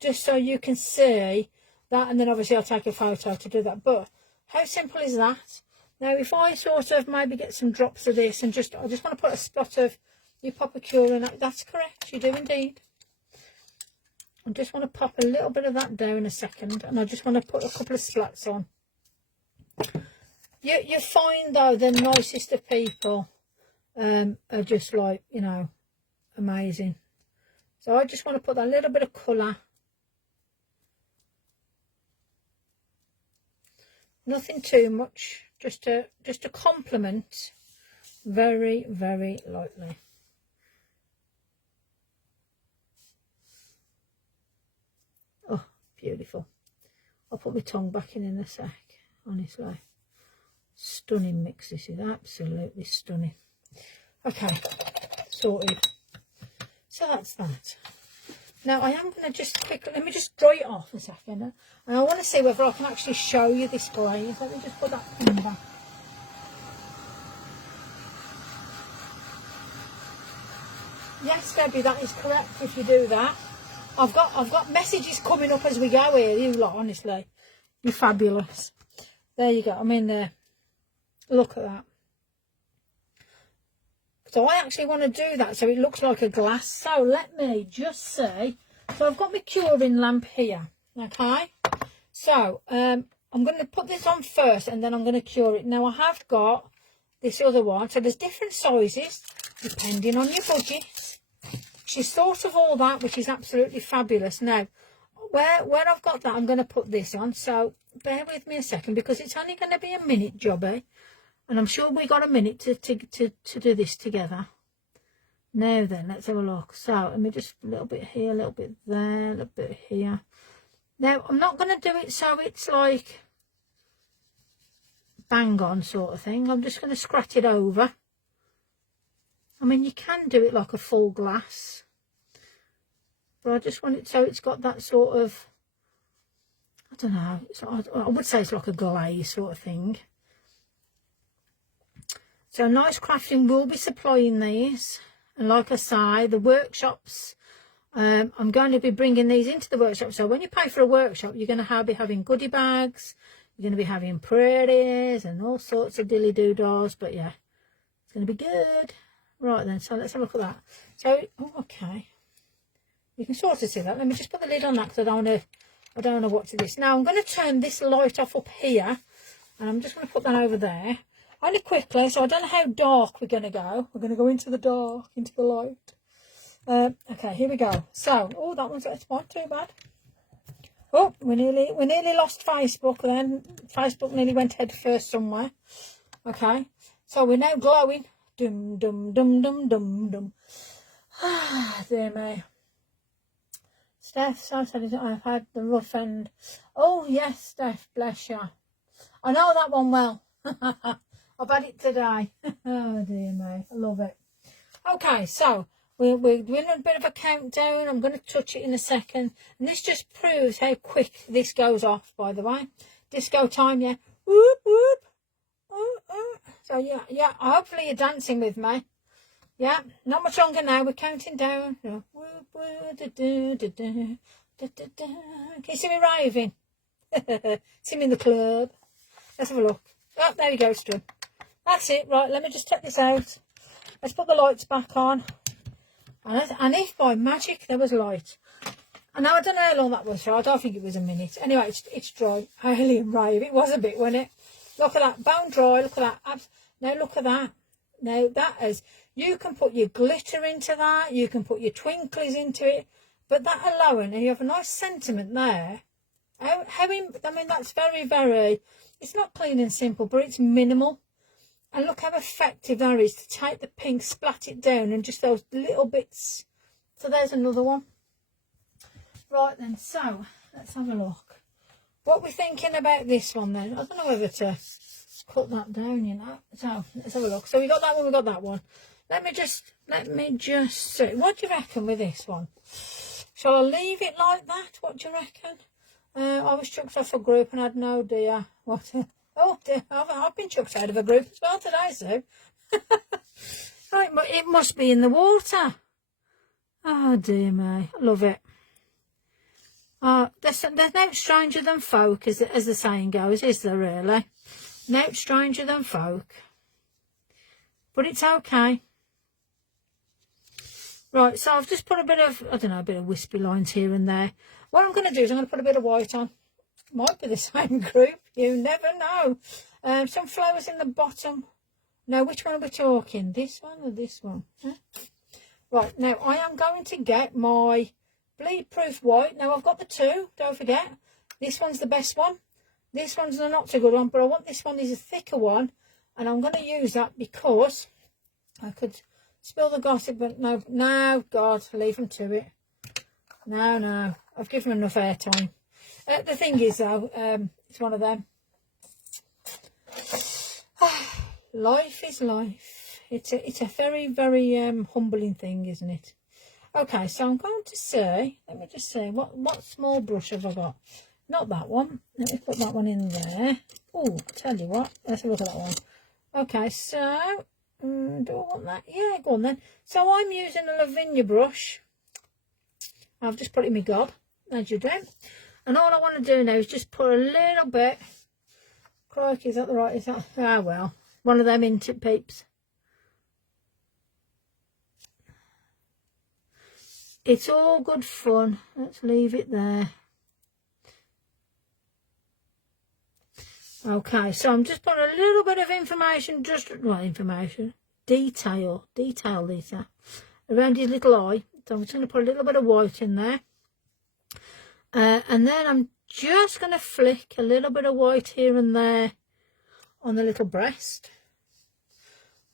just so you can see that, and then obviously I'll take a photo to do that. But how simple is that? Now, if I sort of maybe get some drops of this and I just want to put a spot of, you pop a cure in that. That's correct, you do indeed. I just want to pop a little bit of that down a second, and I just want to put a couple of splats on. You find though the nicest of people are just like, you know, amazing. So I just want to put that little bit of colour. Nothing too much, just to compliment very, very lightly. Oh, beautiful. I'll put my tongue back in a sec, honestly. Stunning mix, this is absolutely stunning. Okay, sorted. So that's that. Now I am going to just quickly, let me just dry it off a second. And I want to see whether I can actually show you this glaze. Let me just put that in back. Yes, Debbie, that is correct if you do that. I've got messages coming up as we go here, you lot, honestly. You're fabulous. There you go, I'm in there. Look at that. So I actually want to do that so it looks like a glass. So let me just say, so I've got my curing lamp here, okay? So I'm going to put this on first and then I'm going to cure it. Now I have got this other one. So there's different sizes depending on your budget. She's thought of all that, which is absolutely fabulous. Now, where I've got that, I'm going to put this on. So bear with me a second because it's only going to be a minute jobby. And I'm sure we got a minute to do this together. Now then, let's have a look. So let me just a little bit here, a little bit there, a little bit here. Now I'm not going to do it so it's like bang on sort of thing. I'm just going to scratch it over. I mean, you can do it like a full glass, but I just want it so it's got that sort of, I don't know, I would say it's like a glaze sort of thing. So Nice Crafting will be supplying these, and like I say, the workshops, I'm going to be bringing these into the workshop. So when you pay for a workshop, you're going to be having goodie bags, you're going to be having prayers and all sorts of dilly doodahs. But yeah, it's going to be good. Right then, so let's have a look at that. So, oh, okay, you can sort of see that. Let me just put the lid on that because I don't want to watch this. Now I'm going to turn this light off up here, and I'm just going to put that over there. Only quickly, so I don't know how dark we're going to go. We're going to go into the dark, into the light. Okay, here we go. So, oh, that one's not too bad. Oh, we nearly lost Facebook then. Facebook nearly went head first somewhere. Okay, so we're now glowing. Dum, dum, dum, dum, dum, dum. Ah, dear me. Steph, so sad I've had the rough end. Oh, yes, Steph, bless you. I know that one well. I've had it today. Oh dear me, I love it. Okay, so we're doing a bit of a countdown. I'm going to touch it in a second, and this just proves how quick this goes off. By the way, disco time, yeah. Whoop whoop. So yeah. Hopefully you're dancing with me. Yeah, not much longer now. We're counting down. Whoop whoop. Da, da, da, da, da, da, da. Can you see me raving? See me in the club. Let's have a look. Oh, there you go, Stu. That's it. Right, let me just take this out. Let's put the lights back on. And if by magic there was light. And now I don't know how long that was for. I don't think it was a minute. Anyway, it's dry. Alien rave. It was a bit, wasn't it? Look at that. Bone dry. Look at that. Now look at that. Now that is, you can put your glitter into that. You can put your twinklies into it. But that alone, and you have a nice sentiment there. I mean, that's very, very, it's not clean and simple, but it's minimal. And look how effective that is to take the pink, splat it down, and just those little bits. So there's another one. Right then, so let's have a look. What we're thinking about this one then. I don't know whether to cut that down, you know. So let's have a look. So we got that one, we got that one. Let me just see. What do you reckon with this one? Shall I leave it like that? What do you reckon? I was chucked off a group and had no idea what. Oh dear, I've been chucked out of a group as well today, so. Right, but it must be in the water. Oh dear me, I love it. There's no stranger than folk, as the saying goes, is there really? No stranger than folk. But it's okay. Right, so I've just put a bit of, I don't know, a bit of wispy lines here and there. What I'm going to do is I'm going to put a bit of white on. Might be the same group, you never know. Some flowers in the bottom. Now, which one are we talking? This one or this one? Huh? Right, now I am going to get my bleed proof white. Now I've got the two, don't forget. This one's the best one. This one's the not so good one, but I want this one is a thicker one. And I'm going to use that because I could spill the gossip, but no, God, leave them to it. No, I've given them enough airtime. The thing is, though, it's one of them. Life is life. It's a very, very humbling thing, isn't it? Okay, so I'm going to say, let me just say, what small brush have I got? Not that one. Let me put that one in there. Oh, tell you what, let's have a look at that one. Okay, so, do I want that? Yeah, go on then. So I'm using a Lavinina brush. I've just put it in my gob, as you do. And all I want to do now is just put a little bit. Crikey, is that the right? Is that? Ah, well, one of them into peeps. It's all good fun. Let's leave it there. Okay, so I'm just putting a little bit of information, detail, Lisa, around his little eye. So I'm just going to put a little bit of white in there. And then I'm just going to flick a little bit of white here and there on the little breast.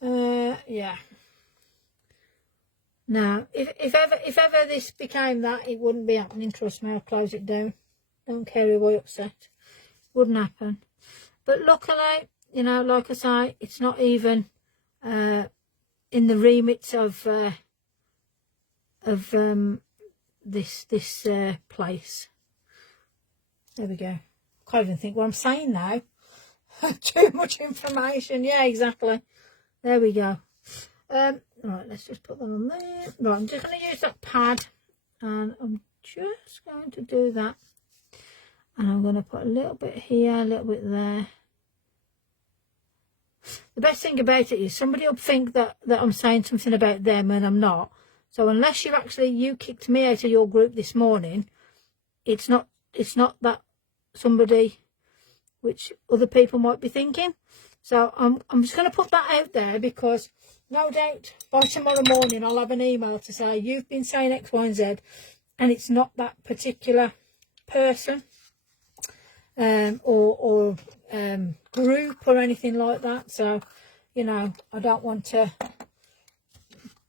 Yeah. Now, if ever this became that, it wouldn't be happening. Trust me, I'll close it down. Don't care if I upset. Wouldn't happen. But luckily, you know, like I say, it's not even in the remit of this place. There we go. Can't even think what I'm saying now. Too much information. Yeah, exactly. There we go. Right, let's just put that on there. Right, I'm just going to use that pad, and I'm just going to do that. And I'm going to put a little bit here, a little bit there. The best thing about it is somebody will think that I'm saying something about them and I'm not. So unless you kicked me out of your group this morning, it's not that somebody which other people might be thinking. So I'm just going to put that out there because no doubt by tomorrow morning I'll have an email to say you've been saying X, Y and Z and it's not that particular person or group or anything like that. So, you know, I don't want to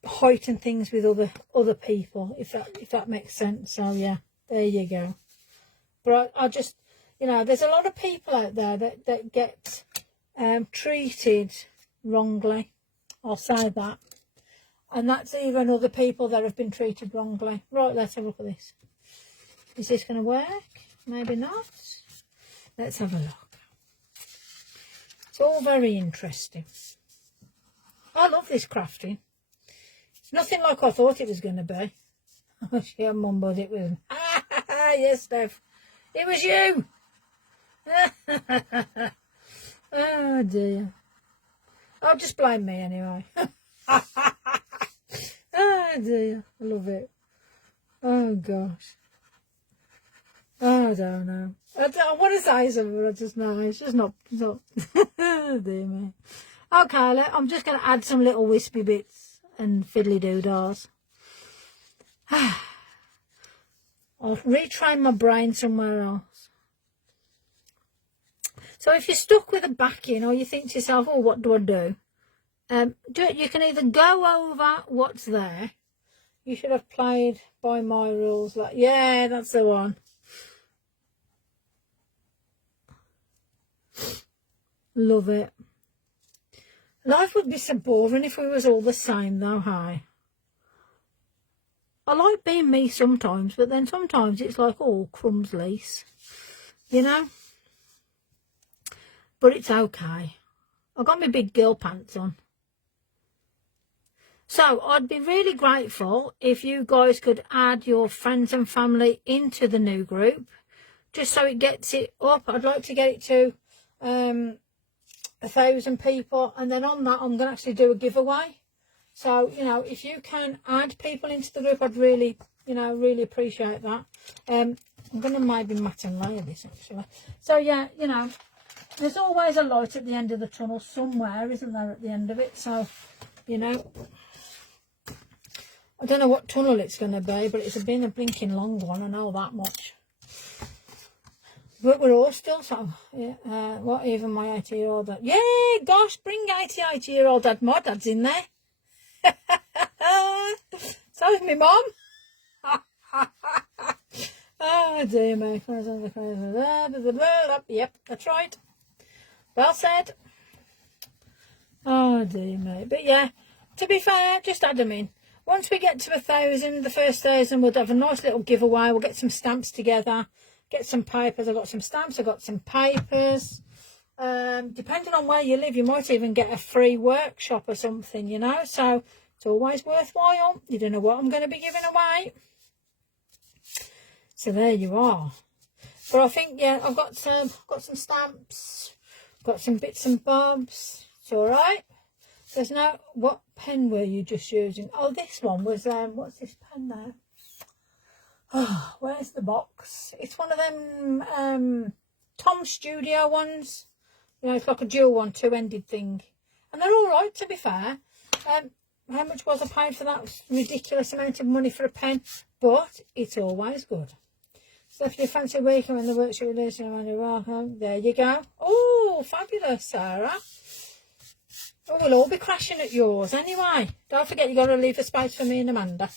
heighten things with other people, if that makes sense. So yeah, there you go. But I just, you know, there's a lot of people out there that get treated wrongly. I'll say that. And that's even other people that have been treated wrongly. Right, let's have a look at this. Is this going to work? Maybe not. Let's have a look. It's all very interesting. I love this crafting. It's nothing like I thought it was going to be. Oh, she mumbled it with. Yes, Steph. It was you. Oh dear. I'll just blame me anyway. Oh dear. I love it. Oh gosh. Oh, I don't know. I want to say something, but I just know it's just not. Oh dear me. Okay, I'm just going to add some little wispy bits and fiddly doodahs. I'll retrain my brain somewhere else. So if you're stuck with a backing, or you think to yourself, oh, what do I do? You can either go over what's there. You should have played by my rules. Like, yeah, that's the one. Love it. Life would be so boring if we was all the same though, hey? I like being me sometimes, but then sometimes it's like, oh, crumbs lace, you know? But it's okay. I've got my big girl pants on. So I'd be really grateful if you guys could add your friends and family into the new group, just so it gets it up. I'd like to get it to 1,000 people, and then on that I'm going to actually do a giveaway. So, you know, if you can add people into the group, I'd really, you know, really appreciate that. I'm going to maybe mat and layer this actually. So yeah, you know, there's always a light at the end of the tunnel somewhere, isn't there, at the end of it? So, you know, I don't know what tunnel it's going to be, but it's been a blinking long one, I know that much. But we're all still so, yeah, what, even my 80-year-old dad. Yeah, gosh, bring 88-year-old dad. My dad's in there. So is my mum. Oh dear me. Yep, that's right. Well said. Oh dear me. But yeah, to be fair, just add them in. Once we get to 1,000, the first 1,000, we'll have a nice little giveaway. We'll get some stamps together, get some papers. I've got some stamps, I've got some papers. Depending on where you live, you might even get a free workshop or something, you know. So it's always worthwhile. You don't know what I'm going to be giving away. So there you are. But I think, yeah, I've got some stamps, got some bits and bobs. It's all right. There's no, what pen were you just using? Oh, this one was, what's this pen there? Oh, where's the box? It's one of them Tom Studio ones. You know, it's like a dual one, two-ended thing. And they're all right, to be fair. How much was I paid for that ridiculous amount of money for a pen? But it's always good. So if you fancy a weekend when the workshop release, you're welcome. There you go. Oh, fabulous, Sarah. Oh, we'll all be crashing at yours anyway. Don't forget, you've got to leave a space for me and Amanda.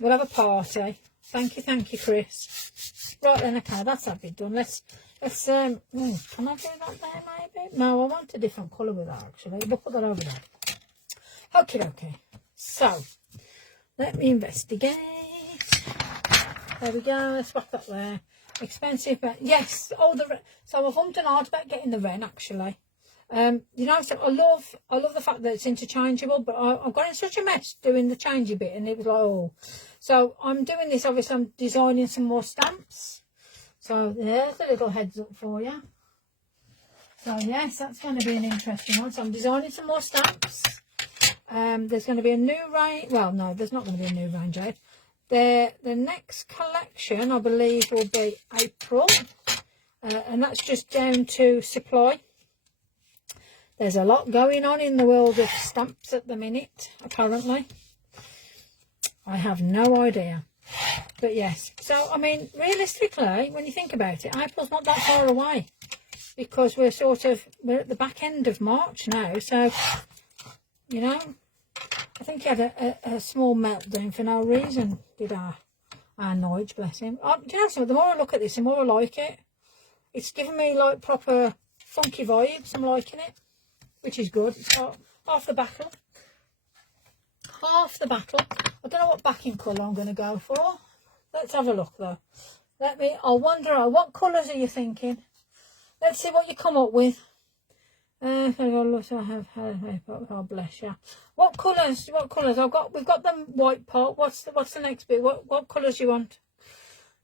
We'll have a party. Thank you, Chris. Right then, okay, that's that bit done. Let's can I do that there maybe? No, I want a different colour with that actually. We'll put that over there. Okay. So, let me investigate. There we go. Let's whack that there. Expensive, but yes. Oh, so I've humped and hard about getting the Wren actually. You know, so I love the fact that it's interchangeable, but I got in such a mess doing the changey bit, and it was like, oh. So I'm doing this. Obviously, I'm designing some more stamps. So there's a little heads up for you. So yes, that's going to be an interesting one. So I'm designing some more stamps. There's going to be a new range. Well, no, there's not going to be a new range, eh? The next collection, I believe, will be April, and that's just down to supply. There's a lot going on in the world of stamps at the minute, apparently. I have no idea. But yes, so, I mean, realistically, when you think about it, April's not that far away. Because we're at the back end of March now. So, you know, I think he had a small meltdown for no reason, did our Nige, bless him. Do you know something? The more I look at this, the more I like it. It's giving me, like, proper funky vibes. I'm liking it. Which is good. It's got half the battle. Half the battle. I don't know what backing colour I'm going to go for. Let's have a look though. I'll wonder, what colours are you thinking? Let's see what you come up with. Oh, bless you. What colours? We've got the white part. What's the next bit? What colours you want?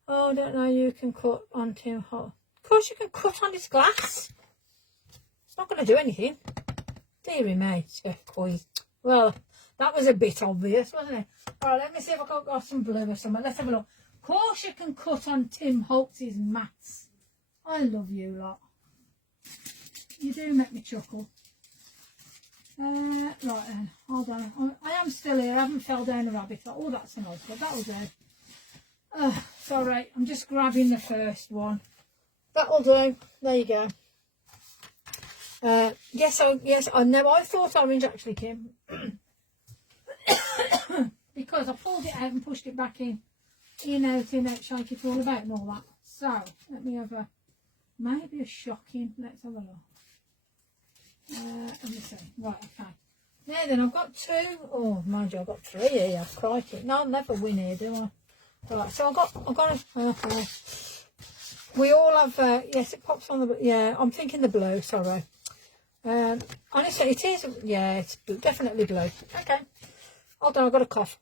Oh, I don't know. You can cut on Tim Holtx. Of course you can cut on this glass. It's not going to do anything. Deary me, well, that was a bit obvious, wasn't it? All right, let me see if I've got some blue or something. Let's have a look. Of course you can cut on Tim Holtx's mats. I love you lot. You do make me chuckle. Right then, hold on. I am still here. I haven't fell down a rabbit hole. Oh, that's a nice one. That was it. Sorry, I'm just grabbing the first one. That'll do. There you go. Yes, I know. I thought orange actually, Kim, because I pulled it out and pushed it back in. You know, shake it all about and all that. So let me have maybe a shocking. Let's have a look. Let me see. Right, okay. Now then, I've got 2. Oh, mind you, I've got 3 here. Crikey. No, I'll never win here, do I? Right, so I've got a. We all have. Yes, it pops on the. Yeah, I'm thinking the blue. Sorry. Honestly, it is. Yeah, it's definitely blue. Okay. Hold on, I've got a cough.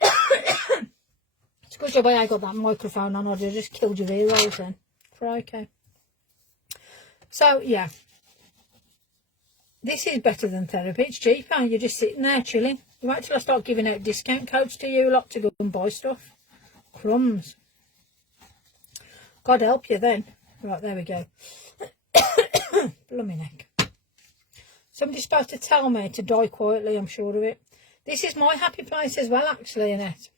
It's a good job I got that microphone on. I'd have just killed your ear rolls then. Crikey. So yeah. This is better than therapy. It's cheaper. You're just sitting there chilling. You wait till I start giving out discount codes to you lot to go and buy stuff. Crumbs. God help you then. Right, there we go. Blooming neck. Somebody's supposed to tell me to die quietly, I'm sure of it. This is my happy place as well, actually, Annette.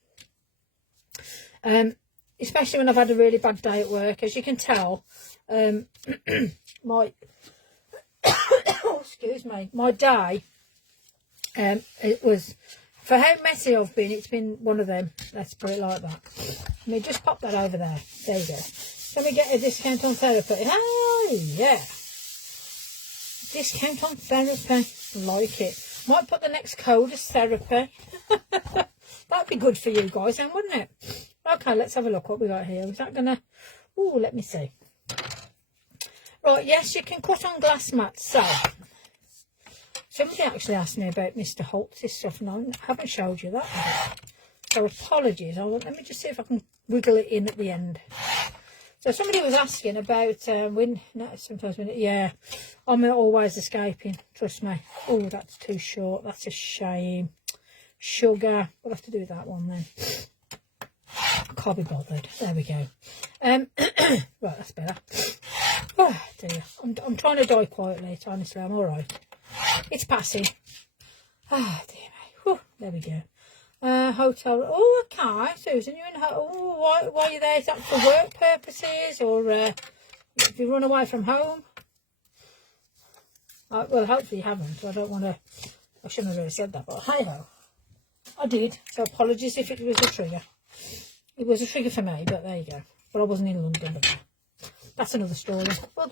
Especially when I've had a really bad day at work. As you can tell, my... excuse me, my day, it was, for how messy I've been, it's been one of them. Let's put it like that. Let me just pop that over there. There you go. Can we get a discount on therapy? Oh yeah, discount on therapy. Like it. Might put the next code as therapy. That'd be good for you guys then, wouldn't it? Okay, let's have a look what we got here. Is that gonna, oh, let me see. Right, yes, you can cut on glass mats. So somebody actually asked me about Mr. Holtx's stuff, and I haven't showed you that. So apologies. Let me just see if I can wiggle it in at the end. So somebody was asking about yeah, I'm always escaping. Trust me. Oh, that's too short. That's a shame. Sugar. We'll have to do that one then. Can't be bothered. There we go. Right, that's better. Oh dear. I'm trying to die quietly. Honestly, I'm all right. It's passing. Ah, dear me. Whew, there we go. Hotel. Oh, okay, Susan, you're in. Oh, why are you there? Is that for work purposes, or if you run away from home? Well, hopefully you haven't. I don't want to. I shouldn't have really said that, but hey ho, I did. So apologies if it was a trigger. It was a trigger for me, but there you go. But I wasn't in London. But that's another story.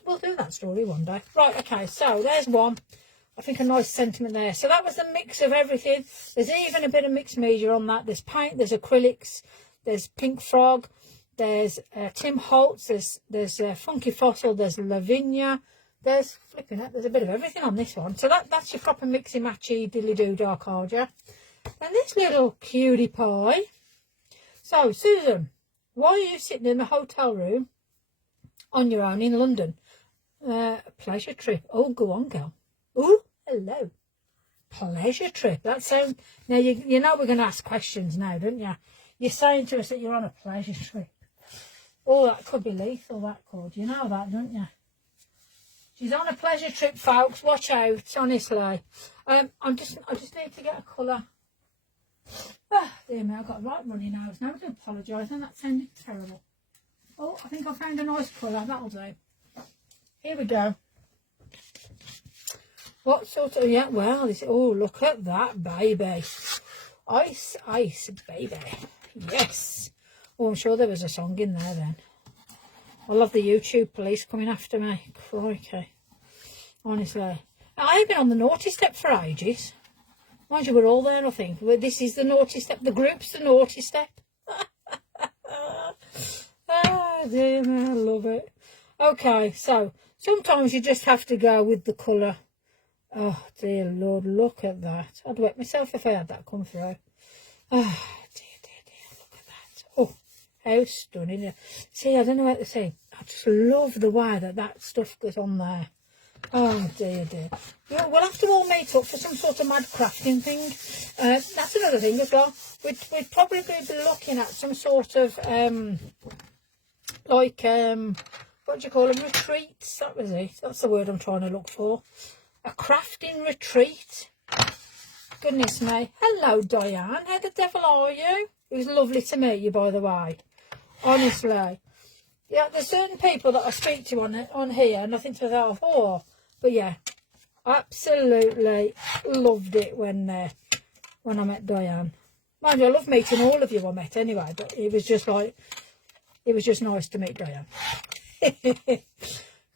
We'll do that story one day. Right. Okay. So there's one. I think a nice sentiment there. So that was the mix of everything. There's even a bit of mixed media on that. There's paint, there's acrylics, there's Pink Frog, there's Tim Holtx, there's Funky Fossil, there's Lavinina, there's flipping it. There's a bit of everything on this one. So that's your proper mixy matchy diddly doo dark card, yeah. And this little cutie pie. So Susan, why are you sitting in the hotel room on your own in London? Pleasure trip. Oh, go on, girl. Oh, hello. Pleasure trip. That sounds... Now, you know we're going to ask questions now, don't you? You're saying to us that you're on a pleasure trip. Oh, that could be lethal, that could. You know that, don't you? She's on a pleasure trip, folks. Watch out, honestly. I just need to get a colour. Oh, dear me, I've got a right runny nose. Now I do apologise, and that sounded terrible. Oh, I think I found a nice colour. That'll do. Here we go. What sort of, yeah, well, this, oh, look at that, baby. Ice, ice, baby. Yes. Oh, I'm sure there was a song in there then. I love the YouTube police coming after me. Crikey. Honestly. I've been on the naughty step for ages. Mind you, we're all there, I think. This is the naughty step. The group's the naughty step. Ah, dear me, I love it. Okay, so sometimes you just have to go with the colour. Oh, dear Lord, look at that. I'd wet myself if I had that come through. Oh, dear, look at that. Oh, how stunning. See, I don't know what to say. I just love the way that stuff goes on there. Oh, dear. Yeah, we'll have to all meet up for some sort of mad crafting thing. That's another thing as well. We'd probably be looking at some sort of, what do you call them? Retreats. That was it. That's the word I'm trying to look for. A crafting retreat. Goodness me. Hello, Diane. How the devil are you? It was lovely to meet you, by the way. Honestly. Yeah, there's certain people that I speak to on here, and I think to myself, oh, but yeah, absolutely loved it when I met Diane. Mind you, I love meeting all of you I met anyway, but it was just nice to meet Diane.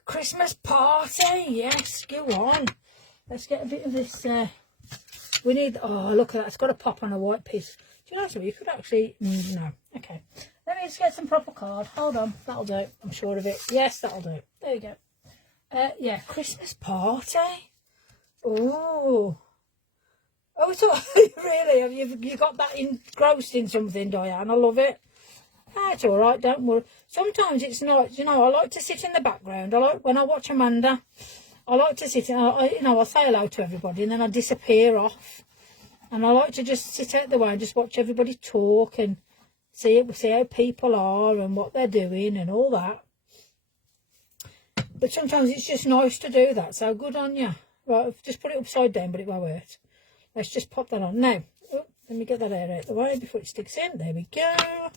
Christmas party, yes, go on. Let's get a bit of this. We need, oh, look at that, it's got a pop on a white piece. Do you know something? You could actually, no, okay. Let me just get some proper card. Hold on, that'll do. I'm sure of it. Yes, that'll do. There you go. Yeah, Christmas party. Oh, it's all really. Have you got that engrossed in something, Diane? I love it. It's all right. Don't worry. Sometimes it's not. You know, I like to sit in the background. I like when I watch Amanda. I like to sit. I say hello to everybody, and then I disappear off. And I like to just sit out the way and just watch everybody talk and see how people are and what they're doing and all that. But sometimes it's just nice to do that. So good on you. Right, I've just put it upside down, but it won't hurt. Let's just pop that on. Now, let me get that hair out of the way before it sticks in. There we go.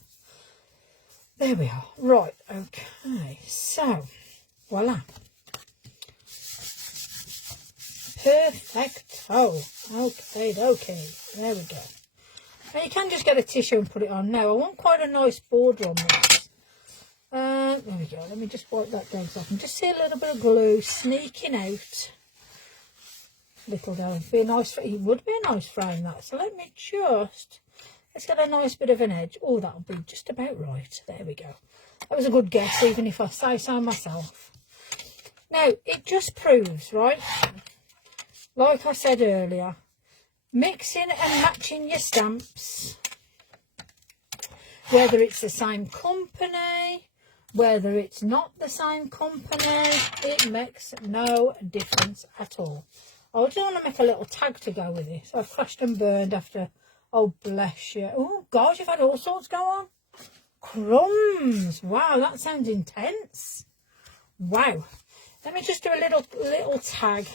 There we are. Right, okay. So, voila. Perfect. Oh, okay. There we go. Now you can just get a tissue and put it on. Now, I want quite a nice border on this. There we go. Let me just wipe that down so I can just see a little bit of glue sneaking out. Little down. It would be a nice frame, that. So let me just, let's get a nice bit of an edge. Oh, that'll be just about right. There we go. That was a good guess, even if I say so myself. Now, it just proves, right, like I said earlier, mixing and matching your stamps, whether it's the same company, whether it's not the same company, it makes no difference at all. I just want to make a little tag to go with it. So I've crashed and burned after, oh bless you. Oh gosh, you've had all sorts go on. Crumbs. Wow, that sounds intense. Wow. Let me just do a little tag.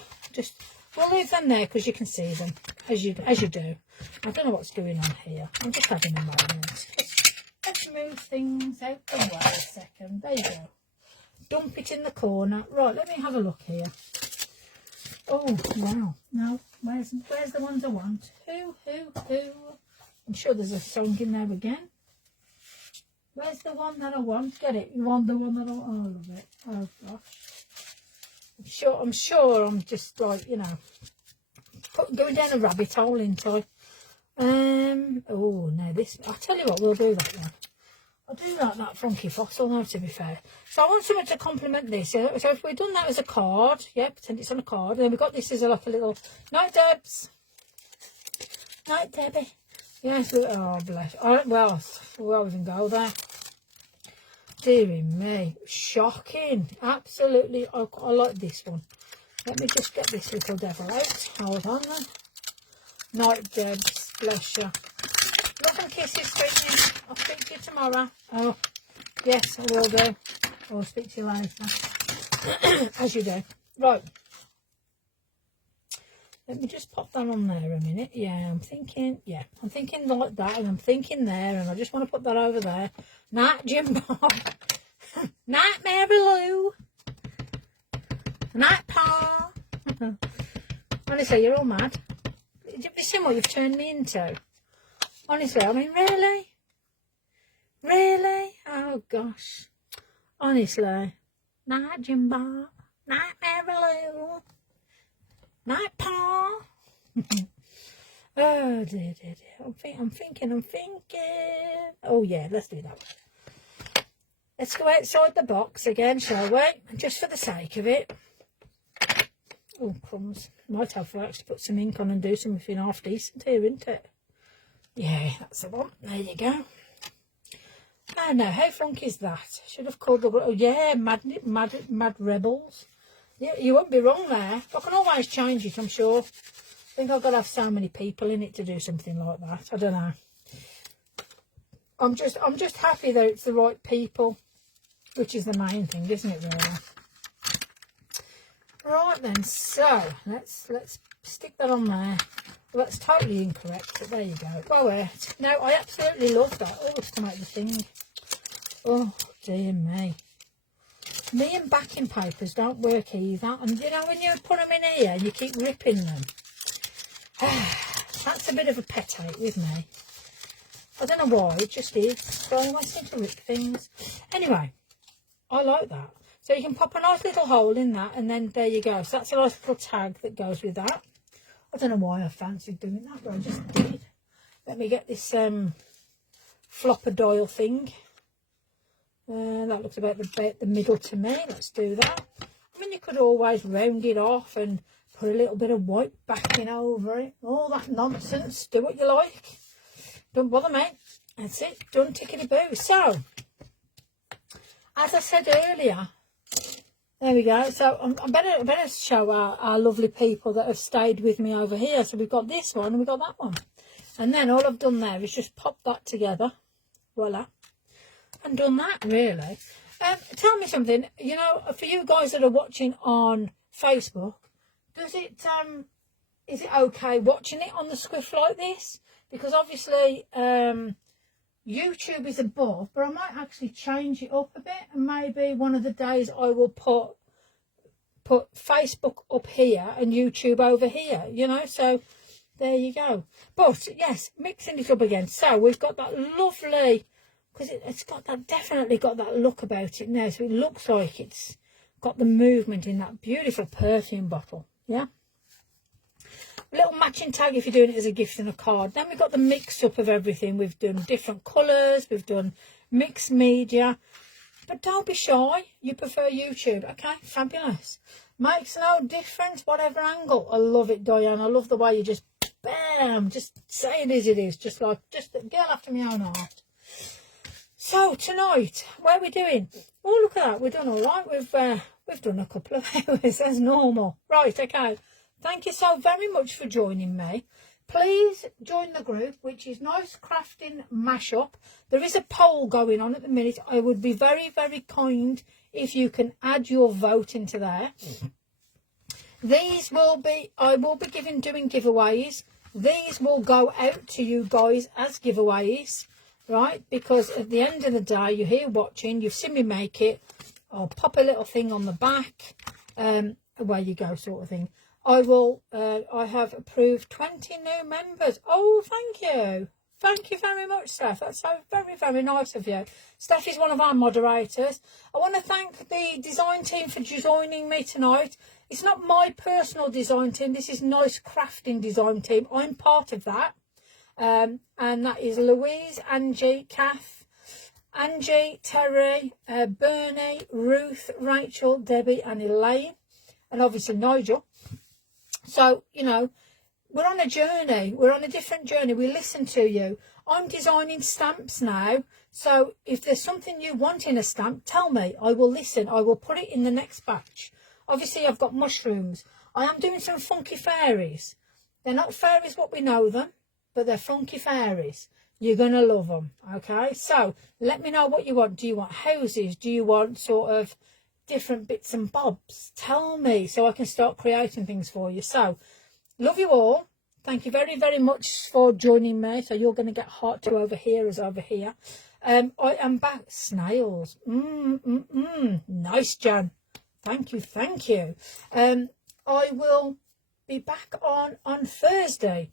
We'll leave them there because you can see them as you do. I don't know what's going on here. I'm just having a moment. Let's move things out the way a second. There you go. Dump it in the corner. Right, let me have a look here. Oh, wow. No, where's the ones I want? Who? I'm sure there's a song in there again. Where's the one that I want? Get it? You want the one that I want? Oh, I love it. Oh, gosh. I'm sure I'm just like, you know, going down a rabbit hole, ain't I? Oh, no, this, I'll tell you what, we'll do that one. I'll do that funky fossil now, to be fair. So I want something to complement this. So if we've done that as a card, yeah, pretend it's on a card. And then we've got this as like a little, night Debs. Night Debbie. Yes, oh bless. Well, we'll even go there. Dearie me. Shocking. Absolutely. I like this one. Let me just get this little devil out. Hold on then. Night Debs. Bless you. Love and kisses, sweetie. I'll speak to you tomorrow. Oh, yes, I will do. I'll speak to you later. As you do. Right. Let me just pop that on there a minute. Yeah, I'm thinking like that, and I'm thinking there, and I just want to put that over there. Night, Jim Bob. Night, Mary Lou. Night, Pa. Honestly, you're all mad. Have you seen what you've turned me into? Honestly, I mean, really? Really? Oh, gosh. Honestly. Night, Jim Bob. Night, Mary Lou. Night, Pa. Oh, dear. I'm thinking. Oh, yeah, let's do that. Let's go outside the box again, shall we? Just for the sake of it. Oh, crumbs. Might have to actually put some ink on and do something half decent here, isn't it? Yeah, that's the one. There you go. Oh, no, how funky is that? Should have called the... Oh, yeah, Mad Rebels. Yeah, you won't be wrong there. I can always change it, I'm sure. I think I've got to have so many people in it to do something like that. I don't know. I'm just happy that it's the right people, which is the main thing, isn't it, really? Right then, so let's stick that on there. Well, that's totally incorrect, but there you go. Oh, wait. No, I absolutely love that. Oh, it's to make the thing. Oh, dear me. Me and backing papers don't work either. And you know, when you put them in here, you keep ripping them. That's a bit of a pet hate with me. I don't know why, it just is. But I always seem to rip things. Anyway, I like that. So you can pop a nice little hole in that, and then there you go. So that's a nice little tag that goes with that. I don't know why I fancied doing that, but I just did. Let me get this flopper dial thing. That looks about the middle to me. Let's do that. I mean, you could always round it off and put a little bit of white backing over it. All that nonsense. Do what you like. Don't bother me. That's it. Done, tickety-boo. So, as I said earlier, there we go. So I better show our lovely people that have stayed with me over here. So we've got this one and we've got that one. And then all I've done there is just pop that together. Voila. And done that, really. Tell me something. You know, for you guys that are watching on Facebook, does it is it okay watching it on the Squiff like this? Because obviously YouTube is above, but I might actually change it up a bit, and maybe one of the days I will put Facebook up here and YouTube over here, you know. So there you go. But yes, mixing it up again. So we've got that lovely, because it's got that, definitely got that look about it now. So it looks like it's got the movement in that beautiful perfume bottle. Yeah. A little matching tag if you're doing it as a gift and a card. Then we've got the mix up of everything. We've done different colours. We've done mixed media. But don't be shy. You prefer YouTube. Okay, fabulous. Makes no difference, whatever angle. I love it, Diane. I love the way you just, bam, just say it as it is. Just like, just a girl after my own heart. So tonight, what are we doing? Oh, look at that. We've done all right. We've done a couple of hours as normal. Right, okay. Thank you so very much for joining me. Please join the group, which is Nice Crafting Mashup. There is a poll going on at the minute. I would be very, very kind if you can add your vote into there. These will be, I will be doing giveaways. These will go out to you guys as giveaways, right? Because at the end of the day, you're here watching, you've seen me make it. I'll pop a little thing on the back, away you go sort of thing. I have approved 20 new members. Oh, thank you. Thank you very much, Steph. That's so very, very nice of you. Steph is one of our moderators. I want to thank the design team for joining me tonight. It's not my personal design team. This is Nice Crafting design team. I'm part of that. And that is Louise, Angie, Kath, Angie, Terry, Bernie, Ruth, Rachel, Debbie and Elaine. And obviously Nigel. So, you know, we're on a journey. We're on a different journey. We listen to you. I'm designing stamps now. So if there's something you want in a stamp, tell me. I will listen. I will put it in the next batch. Obviously, I've got mushrooms. I am doing some funky fairies. They're not fairies what we know them, but they're funky fairies. You're going to love them. Okay? So let me know what you want. Do you want houses? Do you want sort of different bits and bobs? Tell me so I can start creating things for you. So love you all. Thank you very, very much for joining me. So you're going to get heart to over here as over here. I am back. Snails. Nice, Jan. Thank you, thank you. I will be back on Thursday.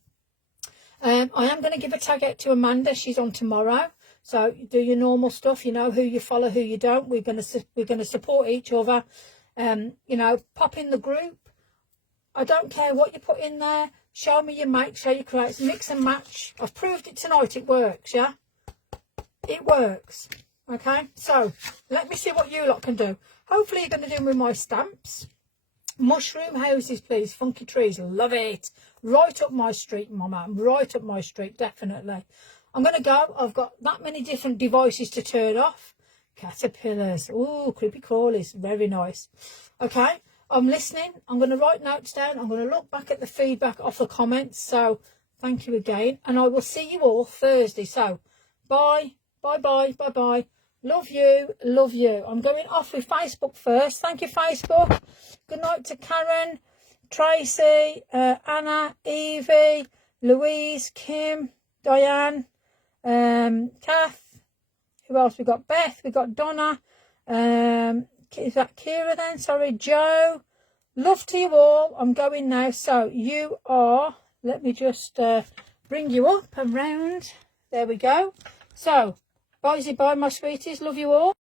I am going to give a tag out to Amanda. She's on tomorrow. So do your normal stuff. You know who you follow, who you don't. We're going to support each other. You know, pop in the group. I don't care what you put in there. Show me your make, show your creates, mix and match. I've proved it tonight. It works, yeah? It works. Okay? So, let me see what you lot can do. Hopefully you're going to do them with my stamps. Mushroom houses, please. Funky trees. Love it. Right up my street, Mama. Right up my street, definitely. I'm going to go. I've got that many different devices to turn off. Caterpillars. Ooh, creepy crawlies. Very nice. Okay? I'm listening. I'm going to write notes down. I'm going to look back at the feedback off the comments. So, thank you again. And I will see you all Thursday. So, bye. Bye-bye. Bye-bye. Love you. Love you. I'm going off with Facebook first. Thank you, Facebook. Good night to Karen, Tracy, Anna, Evie, Louise, Kim, Diane, Kath. Who else? We got Beth. We got Donna. is that Kira then? Sorry, Joe. Love to you all. I'm going now. So you are, let me just bring you up around. There we go. So, bye, my sweeties. Love you all.